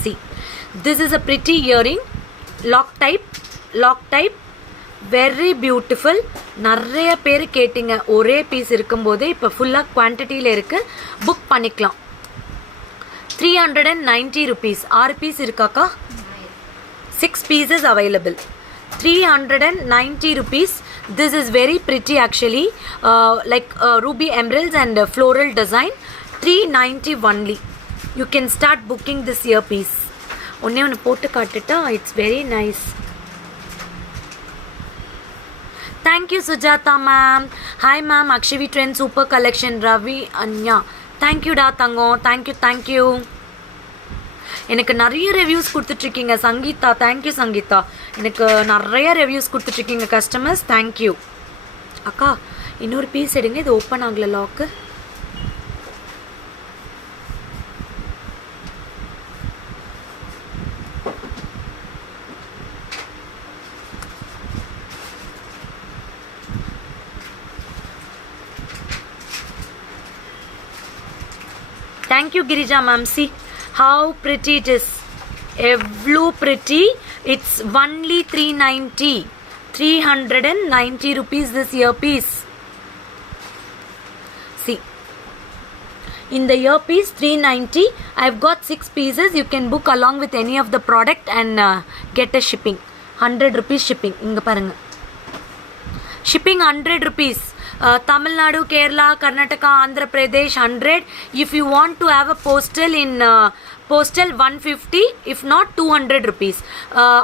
See, this is a pretty earring, lock type, very beautiful. நிறைய பேர் கேட்டிங்க, ஒரே piece இருக்கும்போது இப்போ ஃபுல்லாக குவான்டிட்டியில் இருக்குது, புக் பண்ணிக்கலாம். 390 rupees. 6 piece irukaka, 6 pieces available. 390 rupees. This is very pretty actually, like ruby emeralds and floral design. 390 only. You can start booking this earpiece. Onne pottu kaatita, it's very nice. Thank you Sujata ma'am. Hi ma'am, Akshavi Trend super collection. Ravi Anya, thank you da Thangam, thank you. எனக்கு நிறைய reviews கொடுத்துட்ருக்கீங்க Sangeetha, thank you Sangeetha. எனக்கு நிறைய reviews கொடுத்துட்ருக்கீங்க customers, thank you. அக்கா இன்னொரு piece எடுங்க, இது open ஆகலை lock. Thank you Girija ma'am. See how pretty it is. Evlo pretty. It's only 390 rupees this earpiece. See, in the earpiece 390. I've got 6 pieces. You can book along with any of the product and get a shipping. 100 rupees shipping. Inga parunga, shipping 100 rupees. Tamil Nadu, Kerala, Karnataka, Andhra Pradesh 100. If you want to have a postal in postal 150, if not 200 rupees.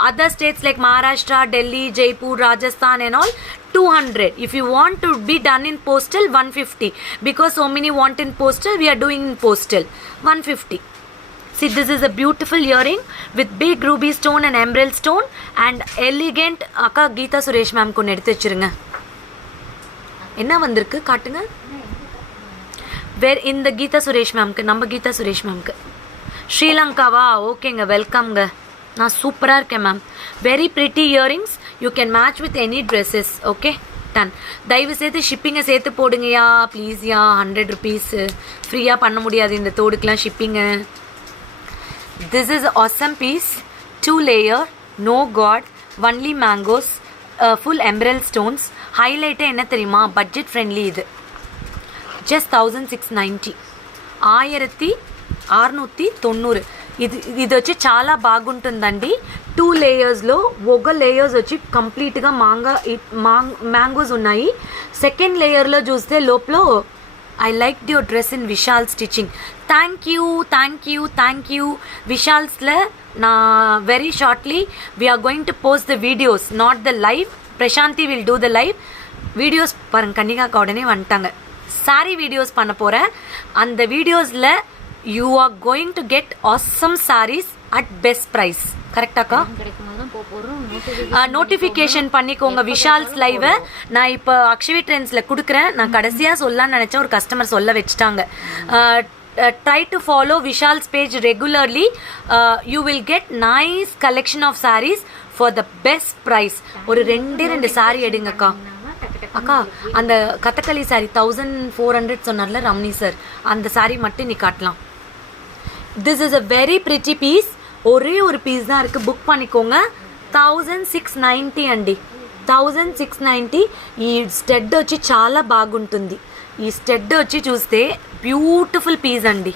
Other states like Maharashtra, Delhi, Jaipur, Rajasthan and all 200. If you want to be done in postal 150, because so many want in postal, we are doing in postal 150. See, this is a beautiful earring with big ruby stone and emerald stone and elegant. Akka Geeta Suresh ma'am ko neduthu vechirunga. என்ன வந்திருக்கு காட்டுங்க. வேர் இந்த கீதா சுரேஷ் மேம்க்கு, நம்ம கீதா சுரேஷ் மேம்க்கு. ஸ்ரீலங்காவா? ஓகேங்க, வெல்கம்ங்க. நான் சூப்பராக இருக்கேன் ma'am. Very pretty earrings. You can match with any dresses. Okay, done. தயவு சேர்த்து ஷிப்பிங்கை சேர்த்து போடுங்கயா ப்ளீஸ்யா. 100 rupees ஃப்ரீயாக பண்ண முடியாது இந்த தோடுக்கெலாம் ஷிப்பிங்கு. This is awesome piece. 2 layer, no god, only mangoes, full emerald stones. ஹைலைட்டே என்ன தெரியுமா, பட்ஜெட் ஃப்ரெண்ட்லி. இது ஜஸ்ட் 1690, 1690. ఇది వచ్చి చాలా బాగుంటుందండి. 2 layers-లో ఒక లేయర్స్ వచ్చి కంప్లీట్గా మ్యాంగోస్ ఉన్నాయి. సెకండ్ లేయర్లో చూస్తే లోపల I like your dress in Vishal stitching. Thank you విశాల్స్లో. నా very shortly we are going to post the videos, not the live. Prashanti will do the live videos. பாருங்க, கன்னிகாக்கா உடனே வந்துட்டாங்க. சாரி வீடியோஸ் பண்ண போகிறேன். அந்த வீடியோஸில் you are going to get awesome sarees at best price. கரெக்டாக்கா? நோட்டிஃபிகேஷன் பண்ணிக்கோங்க விஷால்ஸ் லைவை. நான் இப்போ அக்ஷவி ட்ரெண்ட்ஸில் கொடுக்குறேன். நான் கடைசியாக சொல்லலான்னு நினச்சேன், ஒரு கஸ்டமர் சொல்ல வச்சுட்டாங்க. try to follow Vishal's page regularly. You will get nice collection of sarees for the best price. ஒரு ரெண்டு saree எடுங்கக்கா. அக்கா அந்த கதகளி saree 1400 சொன்னார்ல ரம்னி சார், அந்த saree மட்டும் நீ காட்டலாம். This is a very pretty piece. ஒரே ஒரு பீஸ் தான் இருக்குது, புக் பண்ணிக்கோங்க. 1690 అండి, 1690. ఈ స్టెడ్ వచ్చి చాలా బాగుంటుంది. ఈ స్టెడ్ వచ్చి చూస్తే బ్యూటిఫుల్ పీస్ అండి.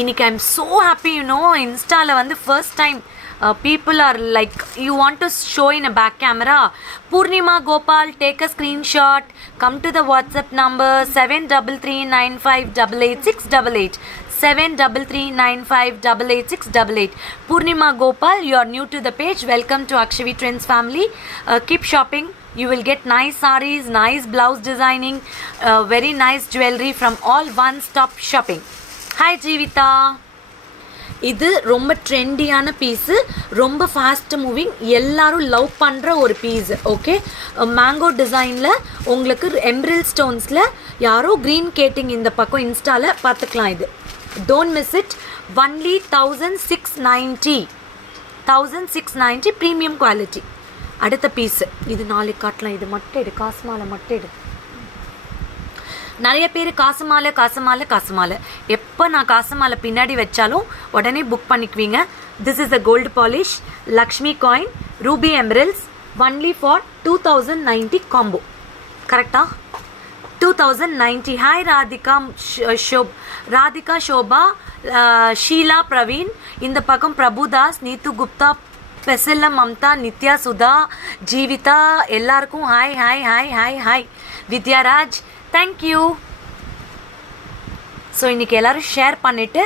இன்னைக்கு ஐ எம் ஸோ ஹாப்பி, இன்ஸ்டாவில் வந்து first time people are like, you want to show in a back camera. Purnima Gopal, take a screenshot, come to the WhatsApp number 7339588688, 7339588688. Purnima Gopal, you are new to the page, welcome to Akshavi Trends family. Keep shopping, you will get nice sarees, nice blouse designing, very nice jewelry from all one stop shopping. Hi Jeevita. இது ரொம்ப ட்ரெண்டியான piece, ரொம்ப fast moving, எல்லாரும் love பண்ணுற ஒரு piece. Okay, mango டிசைனில் உங்களுக்கு எம்ப்ரில் ஸ்டோன்ஸில் யாரோ green gating இந்த பக்கம் இன்ஸ்டாவில் பார்த்துக்கலாம். இது don't miss it. Only 1690 premium quality. அடுத்த பீஸு இது நாளைக்கு காட்டலாம். இது மட்டும் எடு, காசு மாலை மட்டும் எடு. நிறைய பேர் காசு மாலை எப்போ நான் காசு மாலை பின்னாடி வச்சாலும் உடனே புக் பண்ணிக்குவீங்க. This is a gold polish Lakshmi coin ruby emeralds, only for 2090 combo. கரெக்டா? 2090. ஹாய் ராதிகா ஷோபா, ஷீலா பிரவீன், இந்த பக்கம் பிரபுதாஸ், நீத்து குப்தா, பெசல்லம் மம்தா, நித்யா சுதா, ஜீவிதா, எல்லாருக்கும் hi hi hi hi hi. Vidyaraj, thank you. So இன்றைக்கி எல்லோரும் ஷேர் பண்ணிவிட்டு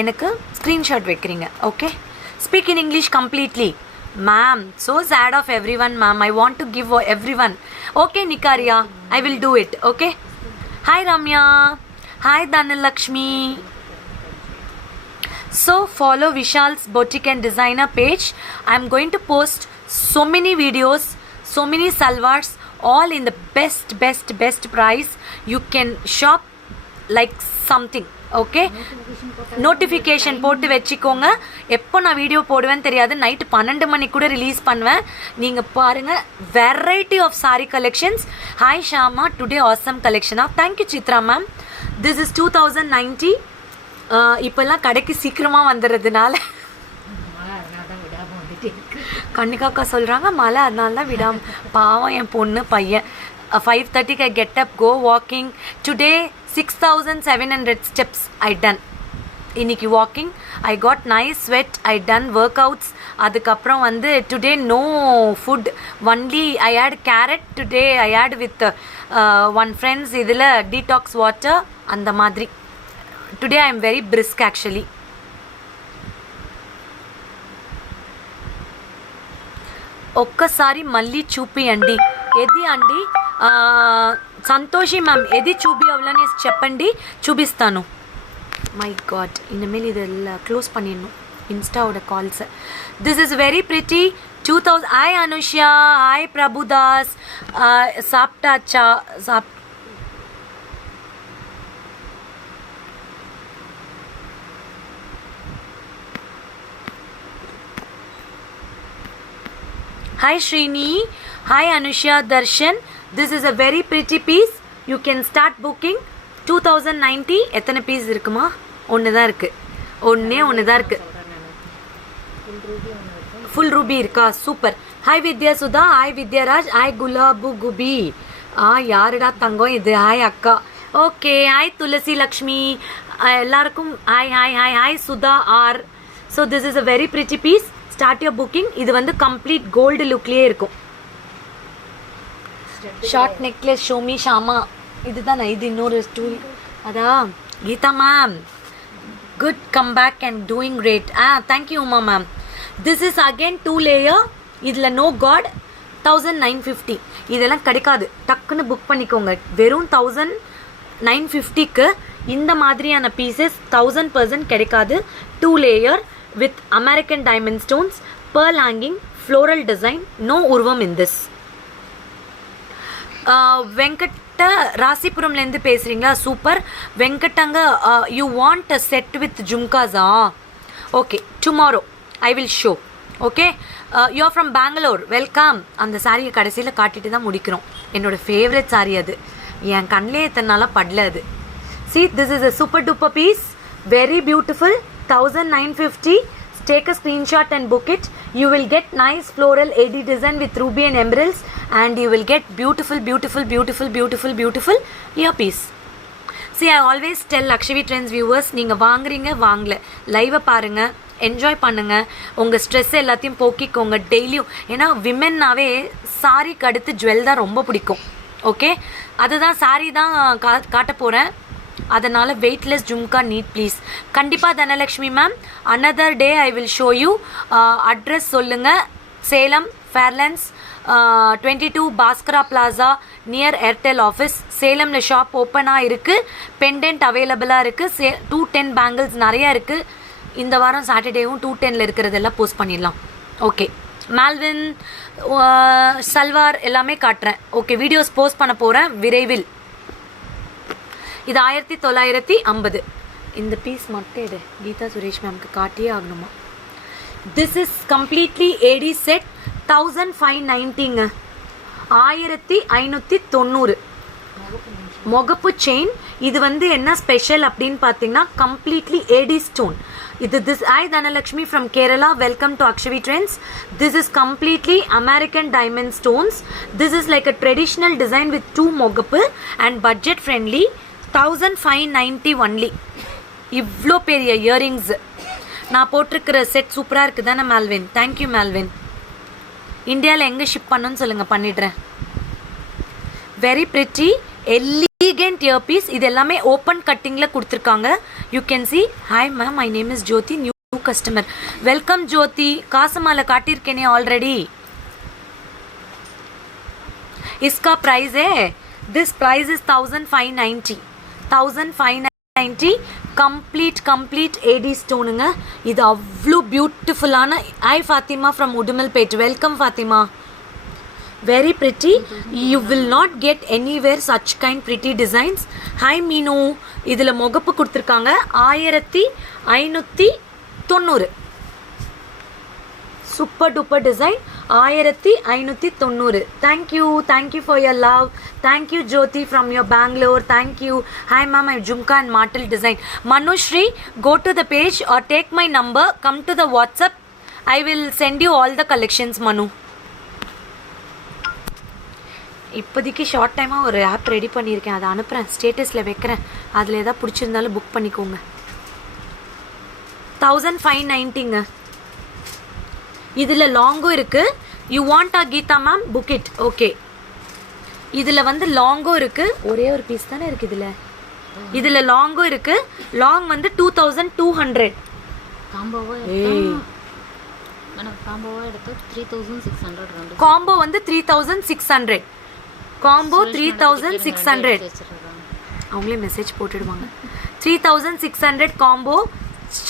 எனக்கு ஸ்க்ரீன்ஷாட் வைக்கிறீங்க. Okay, speak in English completely. Ma'am, so chat of every one ma'am, I want to give every one. Okay Nikariya, I will do it. Okay, hi Ramya, hi Dhanalakshmi. So follow Vishal's Boutique and Designer page. I am going to post so many videos, so many salwars, all in the best price. You can shop like something. Okay, notification போட்டு வச்சுக்கோங்க. எப்போ நான் video போடுவேன்னு தெரியாது, night 12 மணிக்கு கூட release பண்ணுவேன். நீங்கள் பாருங்கள், variety of sari collections. Hi Shama, today awesome கலெக்ஷனா? Thank you Chitra ma'am. This is 2090. இப்போல்லாம் கடைக்கு சீக்கிரமாக வந்துடுறதுனால கண்ணிக்காக்கா சொல்கிறாங்க மழை, அதனால தான் விடாம. பாவம் என் பொண்ணு பையன். 5:30 I get up, go walking. Today 6700 steps I done. இன்னைக்கு walking, I got nice sweat, I done workouts. அதுக்கப்புறம் வந்து today no food, only I had carrot today. I had with one friends இதில் டீடாக்ஸ் வாட்டர் அந்த மாதிரி. Today I am very brisk actually. ఒక్కసారి మళ్ళీ చూపియండి. ఏది అండి? సంతోషి మ్యామ్, ఏది చూపివ్వాలని చెప్పండి, చూపిస్తాను. మై గాడ్, ఇనిమేல் இதெல்லாம் க்ளோஸ் பண்ணிடணும் இன்ஸ்டாவோட calls. This is very pretty. 2000. Hi Anusha, hi Prabhudas, சாப்பிட்டாச்சா? Hi Srini, hi Anusha, Darshan. This is a very pretty piece. You can start booking. 2090. எத்தனை பீஸ் இருக்குமா? ஒன்று தான் இருக்குது, ஒன்று தான் இருக்குது. ஃபுல் ரூபி இருக்கா? சூப்பர். ஹாய் வித்யா சுதா, ஹாய் வித்யாராஜ், ஹாய் குலாபு குபி. யாருடா தங்கம் இது? ஹாய் அக்கா. ஓகே, ஹாய் துளசி லக்ஷ்மி, எல்லாருக்கும் hi hi hi hi. Sudha R. So this is a very pretty piece. Start your booking. இது வந்து கம்ப்ளீட் கோல்டு லுக்லேயே இருக்கும். ஷார்ட் நெக்லஸ் ஷோமி ஷாமா, இதுதான் இது இன்னொரு ஸ்டோரி. அதான் Geetha ma'am, good comeback and doing great. Thank you Uma ma'am. This is again 2 layer. இதில் no got. 1950. இதெல்லாம் கிடைக்காது, டக்குன்னு புக் பண்ணிக்கோங்க. வெறும் 1950க்கு இந்த மாதிரியான பீசஸ் 1000% கிடைக்காது. 2 layer with American diamond stones, pearl hanging, floral design, no urvam in this. Venkata ராசிபுரம்லேருந்து பேசுகிறீங்களா? சூப்பர் வெங்கட்டங்க. You want a set with ஜும்காஸா? Okay, tomorrow I will show. Okay, you're from Bangalore, welcome. அந்த சாரியை கடைசியில் காட்டிட்டு தான் முடிக்கிறோம். என்னோடய ஃபேவரட் சாரி அது. என் கண்ணிலே இத்தனை நாளாக படல அது. See, this is a super duper piece, very beautiful, 1950. Take a screenshot and book it. You will get nice floral AD design with ruby and emeralds, and you will get beautiful, beautiful, beautiful, beautiful, beautiful earpiece. See, I always tell Akshavi Trends viewers, நீங்கள் வாங்குறீங்க வாங்கல, லைவை பாருங்கள், enjoy பண்ணுங்கள், உங்கள் stress எல்லாத்தையும் போக்கிக்கோங்க டெய்லியும். ஏன்னா விமென்னாவே சாரிக்கு அடுத்து ஜுவல் தான் ரொம்ப பிடிக்கும். ஓகே, அதுதான் சாரி தான் காட்ட போகிறேன். அதனால் வெயிட்லெஸ் ஜும்கா நீட் ப்ளீஸ். கண்டிப்பாக Dhanalakshmi ma'am, another day I will show you. Address சொல்லுங்கள். Salem Fairlands 22 Bhaskara plaza near Airtel office. சேலமில் ஷாப் ஓப்பனாக இருக்குது. பெண்டன்ட் அவைலபிளாக இருக்குது. 210 பேங்கிள்ஸ் நிறையா இருக்குது. இந்த வாரம் சாட்டர்டேவும் 210 இருக்கிறதெல்லாம் போஸ்ட் பண்ணிடலாம். ஓகே, மால்வின் சல்வார் எல்லாமே காட்டுறேன். ஓகே, வீடியோஸ் போஸ்ட் பண்ண போகிறேன் விரைவில். இது 1950. இந்த பீஸ் மட்டும் எடு, கீதா சுரேஷ் மேம்க்கு காட்டியே ஆகணுமா? This is completely AD set, 1590ங்க, 1590 முகப்பு செயின். இது வந்து என்ன ஸ்பெஷல் அப்படின்னு பார்த்தீங்கன்னா completely AD stone. This I Dhanalakshmi from Kerala. Welcome to Akshavi Trends. This is completely American diamond stones. This is like a traditional design with 2 mogapu and budget friendly. 1590 only. இவ்வளோ பெரிய earrings. நான் போட்டிருக்கிற set சூப்பராக இருக்குது தானே Melvin? Thank you Melvin. இந்தியாவில் எங்கே ship பண்ணணும்னு சொல்லுங்கள், பண்ணிடுறேன். Very pretty elegant earpiece. இது எல்லாமே ஓப்பன் கட்டிங்கில் கொடுத்துருக்காங்க. You can see. Hi ma'am, my name is Jyothi, new customer. Welcome Jyothi. காசு மாலை காட்டியிருக்கேனே ஆல்ரெடி. इसका प्राइस है, this price is 1590. 1590 complete AD ஸ்டோனுங்க. இது அவ்வளோ பியூட்டிஃபுல்லான. I Fathima from Udumalpet. Welcome Fathima. Very pretty. You will not get anywhere such kind pretty designs. Hi Meenu. இதில் முகப்பு கொடுத்துருக்காங்க. 1590. Super duper design. 1590. Thank you for your love. Thank you Jyoti from your Bangalore. Thank you. Hi ma'am, I'm Jumka and Martel design. Manushri, go to the page or take my number. Come to the WhatsApp. I will send you all the collections Manu. இப்போதைக்கு short டைமாக ஒரு app ready பண்ணியிருக்கேன், அதை அனுப்புகிறேன், ஸ்டேட்டஸில் வைக்கிறேன். அதில் எதாவது பிடிச்சிருந்தாலும் புக் பண்ணிக்கோங்க. 1590ங்க. இதில் லாங்கும் இருக்குது. You want Geetha ma'am, book it. Okay, இதில் வந்து லாங்கும் இருக்குது. ஒரே ஒரு பீஸ் தானே இருக்குது இதில் லாங்கும் இருக்குது. லாங் வந்து 2200. காம்போ வந்து 3600. காம்போ 3600. அவங்களே மெసేజ్ పోటుడువాంగ. 3600 కాంబో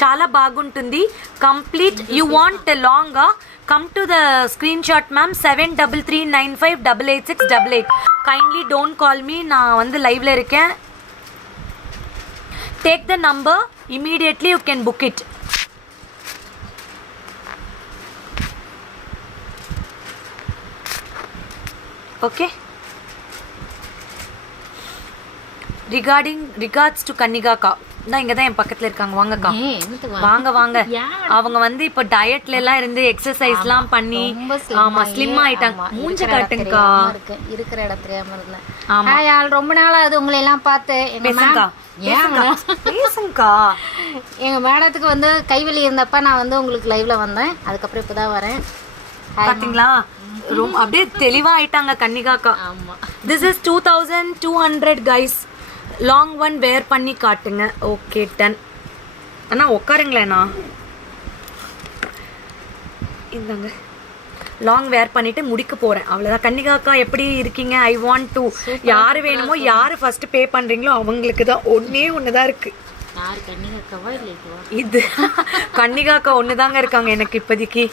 చాలా బాగుంటుంది. కంప్లీట్. యూ వాంట్ లాంగా? Come to the screenshot ma'am. 7339588688. Kindly don't call me, நான் வந்து லைவ்ல இருக்கேன். Take the number immediately, you can book it. Okay, regards to கன்னிகாக்கா தான் இங்கே தான் என் பக்கத்தில் இருக்காங்க. வாங்கக்கா, வாங்க. அவங்க வந்து இப்போ டயட்ல எல்லாம் இருந்து எக்ஸசைஸ்லாம் பண்ணி ஆமாம் ஸ்லிம் ஆயிட்டாங்க. மூஞ்ச காட்டுங்கக்கா. இருக்கிற இடம் தெரியாம இருந்தேன். ஆமாம், ரொம்ப நாள் அது உங்களை எல்லாம் பார்த்து. பேசுங்கக்கா. எங்க மேடத்துக்கு வந்து கைவலி இருந்தப்ப நான் வந்து உங்களுக்கு லைவ்ல வந்தேன். அதுக்கப்புறம் இப்போதான் வரேன். பாத்தீங்களா, ரொம்ப அப்படியே தெளிவா ஆயிட்டாங்க கன்னிகாக்கா. ஆமா, this is 2200 guys. Long one wear பண்ணி காட்டுங்க. Okay, done. அண்ணா உட்காருங்களேண்ணா. இந்தாங்க, லாங் வேர் பண்ணிட்டு முடிக்க போறேன். அவ்வளோதான். கன்னிகாக்கா எப்படி இருக்கீங்க? ஐ வாண்ட் டு. யாரு வேணுமோ, யாரு ஃபர்ஸ்ட் பே பண்றீங்களோ அவங்களுக்கு தான். ஒன்று தான் இருக்கு. இது கன்னிகாக்கா ஒன்று தாங்க இருக்காங்க எனக்கு இப்போதைக்கு.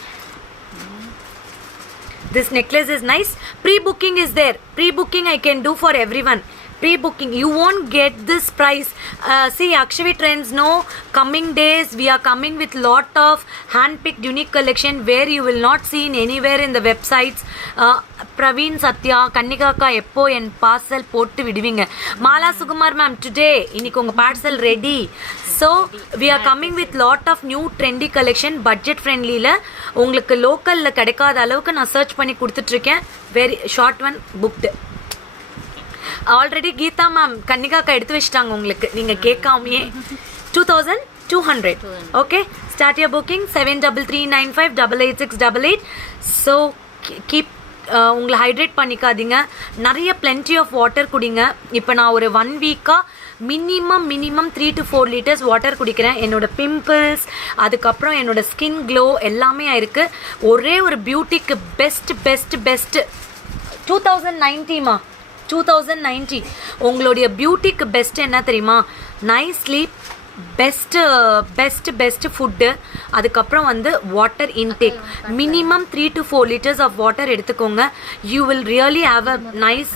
This necklace is nice. Pre-booking is there. Pre-booking I can do for everyone. Pre-booking, you won't get this price. See, Akshavi Trends know coming days we are coming with lot of hand-picked unique collection where you will not see in anywhere in the websites. Praveen Satya, Kannikaka எப்போ என் parcel போட்டு விடுவீங்க? Mala Sukumar ma'am, today இன்னைக்கு உங்க parcel ready. So we are coming with lot of new trendy collection, budget friendly ல உங்களுக்கு லோக்கல்ல கிடைக்காத அளவுக்கு நான் சர்ச் பண்ணி கொடுத்துட்டு இருக்கேன். Very short one booked. Already Geetha ma'am கன்னிகாக்கா எடுத்து வச்சிட்டாங்க உங்களுக்கு, நீங்கள் கேட்காமையே. 2200. ஓகே, start your booking 7339588688. So keep உங்களை ஹைட்ரேட் பண்ணிக்காதீங்க, நிறைய plenty ஆஃப் வாட்டர் குடிங்க. இப்போ நான் ஒரு 1 வீக்காக மினிமம் 3 to 4 liters வாட்டர் குடிக்கிறேன். என்னோட பிம்பிள்ஸ், அதுக்கப்புறம் என்னோட ஸ்கின் க்ளோ எல்லாமே ஆயிருக்கு. ஒரே ஒரு பியூட்டிக்கு பெஸ்ட் 2090 உங்களுடைய பியூட்டிக்கு பெஸ்ட் என்ன தெரியுமா? நைஸ் ஸ்லீப், பெஸ்ட் ஃபுட்டு, அதுக்கப்புறம் வந்து water intake. Minimum 3 to 4 liters of water எடுத்துக்கோங்க. You will really have a nice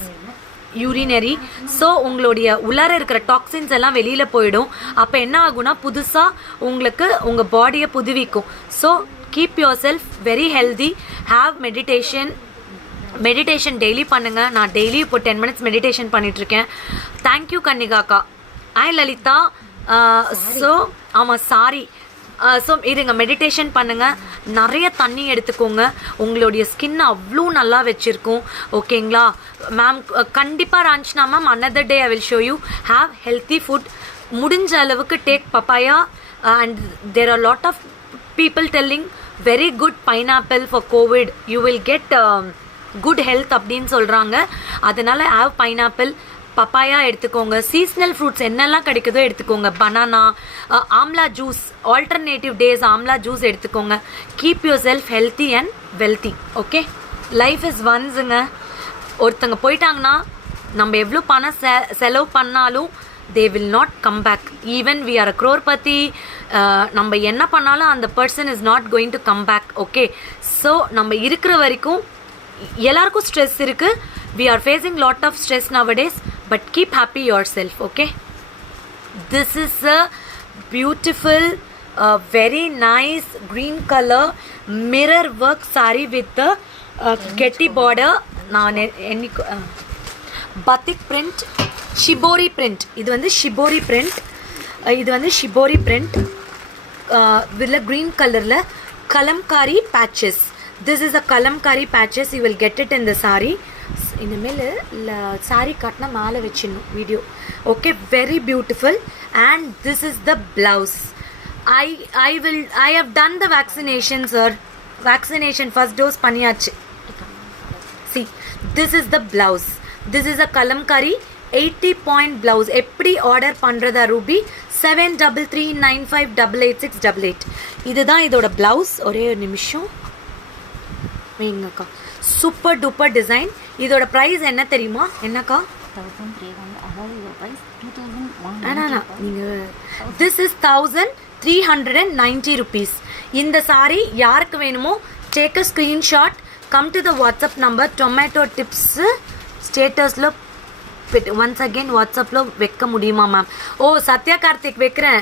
urinary. So உங்களுடைய உள்ளார இருக்கிற டாக்ஸின்ஸ் எல்லாம் வெளியில் போயிடும். அப்போ என்ன ஆகும்னா புதுசாக உங்களுக்கு உங்கள் பாடியை புதுவிக்கும். So keep yourself very healthy. Have meditation daily பண்ணுங்கள். நான் டெய்லி இப்போ 10 minutes மெடிடேஷன் பண்ணிகிட்ருக்கேன். தேங்க்யூ கன்னிகாக்கா. லலிதா. ஸோ ஆமாம், சாரி. ஸோ இருங்க, மெடிடேஷன் பண்ணுங்கள், நிறைய தண்ணி எடுத்துக்கோங்க. உங்களுடைய ஸ்கின் அவ்வளோ நல்லா வச்சுருக்கும். ஓகேங்களா மேம்? கண்டிப்பாக Ranjina ma'am, another day I will show you. Have healthy food. முடிஞ்ச அளவுக்கு take papaya. And there are lot of people telling very good pineapple for covid. You will get good health அப்படின்னு சொல்கிறாங்க. அதனால் ஹாவ் பைனாப்பிள், பப்பாயா எடுத்துக்கோங்க. Seasonal fruits என்னெல்லாம் கிடைக்குதோ எடுத்துக்கோங்க. Banana, amla juice, alternative days amla juice எடுத்துக்கோங்க. Keep yourself healthy and wealthy. Okay, life is ஒன்ஸுங்க. ஒருத்தங்க போயிட்டாங்கன்னா நம்ம எவ்வளோ பணம் செலவு பண்ணாலும் they will not come back. Even we are a crorepati, நம்ம என்ன பண்ணாலும் அந்த person is not going to come back. Okay, so நம்ம இருக்கிற வரைக்கும் எல்லாருக்கும் ஸ்ட்ரெஸ் இருக்குது. we are facing lot of stress nowadays, but keep happy yourself. okay, this is a beautiful very nice green color mirror work saree with the getty border. நான் batik print, shibori print. இது வந்து shibori print with a green colorல kalamkari patches. This is a kalamkari patches. You will get it in the saree. இனிமேல் saree கட்டினா மேலே வச்சிடணும் video. Okay, very beautiful. And this is the blouse. I have done the vaccination, sir. Vaccination first dose பண்ணியாச்சு. See, this is the blouse. This is a kalamkari 80 point blouse. எப்படி order பண்ணுறதா ரூபி? 7339588688. இதுதான் இதோட blouse. ஒரே ஒரு நிமிஷம் வைங்கக்கா. Super duper design. இதோட ப்ரைஸ் என்ன தெரியுமா? என்னக்கா? 1300. நீங்கள் திஸ் இஸ் 1390 rupees. இந்த சாரி யாருக்கு வேணுமோ take a screenshot, come to the WhatsApp number. Tomato tips ஸ்டேட்டஸில் ஒன்ஸ் அகெயின் வாட்ஸ்அப்பில் வைக்க முடியுமா மேம்? ஓ, சத்யா கார்த்திக் வைக்கிறேன்,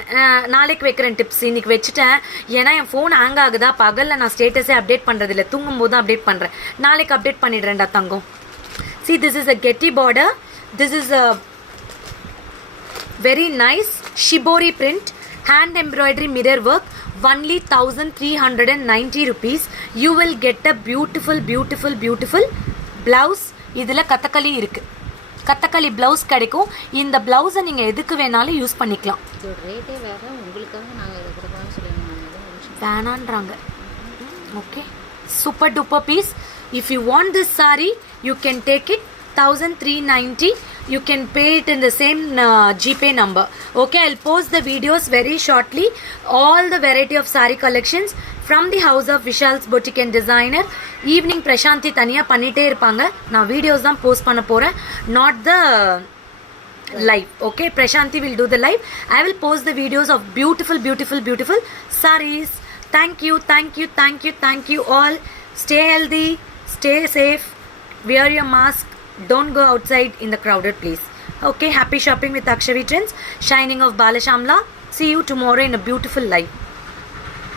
நாளைக்கு வைக்கிறேன் டிப்ஸ். இன்றைக்கி வச்சுட்டேன், ஏன்னா என் ஃபோன் ஹேங் ஆகுதா. பகலில் நான் ஸ்டேட்டஸே அப்டேட் பண்ணுறதில்ல, தூங்கும்போது தான் அப்டேட் பண்ணுறேன். நாளைக்கு அப்டேட் பண்ணிடுறேன்டா தங்கம். See, this is a getty border. This is a very nice shibori print, hand embroidery mirror work. Only 1390 rupees. You will get a beautiful blouse. இதில் கத்தக்களி இருக்குது. கத்தக்களி ப்ளவுஸ் கிடைக்கும். இந்த ப்ளவுஸை நீங்கள் எதுக்கு வேணாலும் யூஸ் பண்ணிக்கலாம். வேணான்றாங்க. Okay, super duper piece. If you want this saree, you can take it 1390. You can pay it in the same GPay number. Okay, I'll post the videos very shortly. All the variety of saree collections from the house of Vishal's Boutique and Designer. Evening Prashanthi தனியா பண்ணிட்டே இருப்பாங்க. நான் videos தான் post பண்ண போறேன், not the live. Okay, Prashanthi will do the live. I will post the videos of beautiful sarees. Thank you all. Stay healthy, Stay safe, wear your mask, don't go outside in the crowded place. Okay, happy shopping with Akshavi Trends. Shining of Balashamla. See you tomorrow in a beautiful live.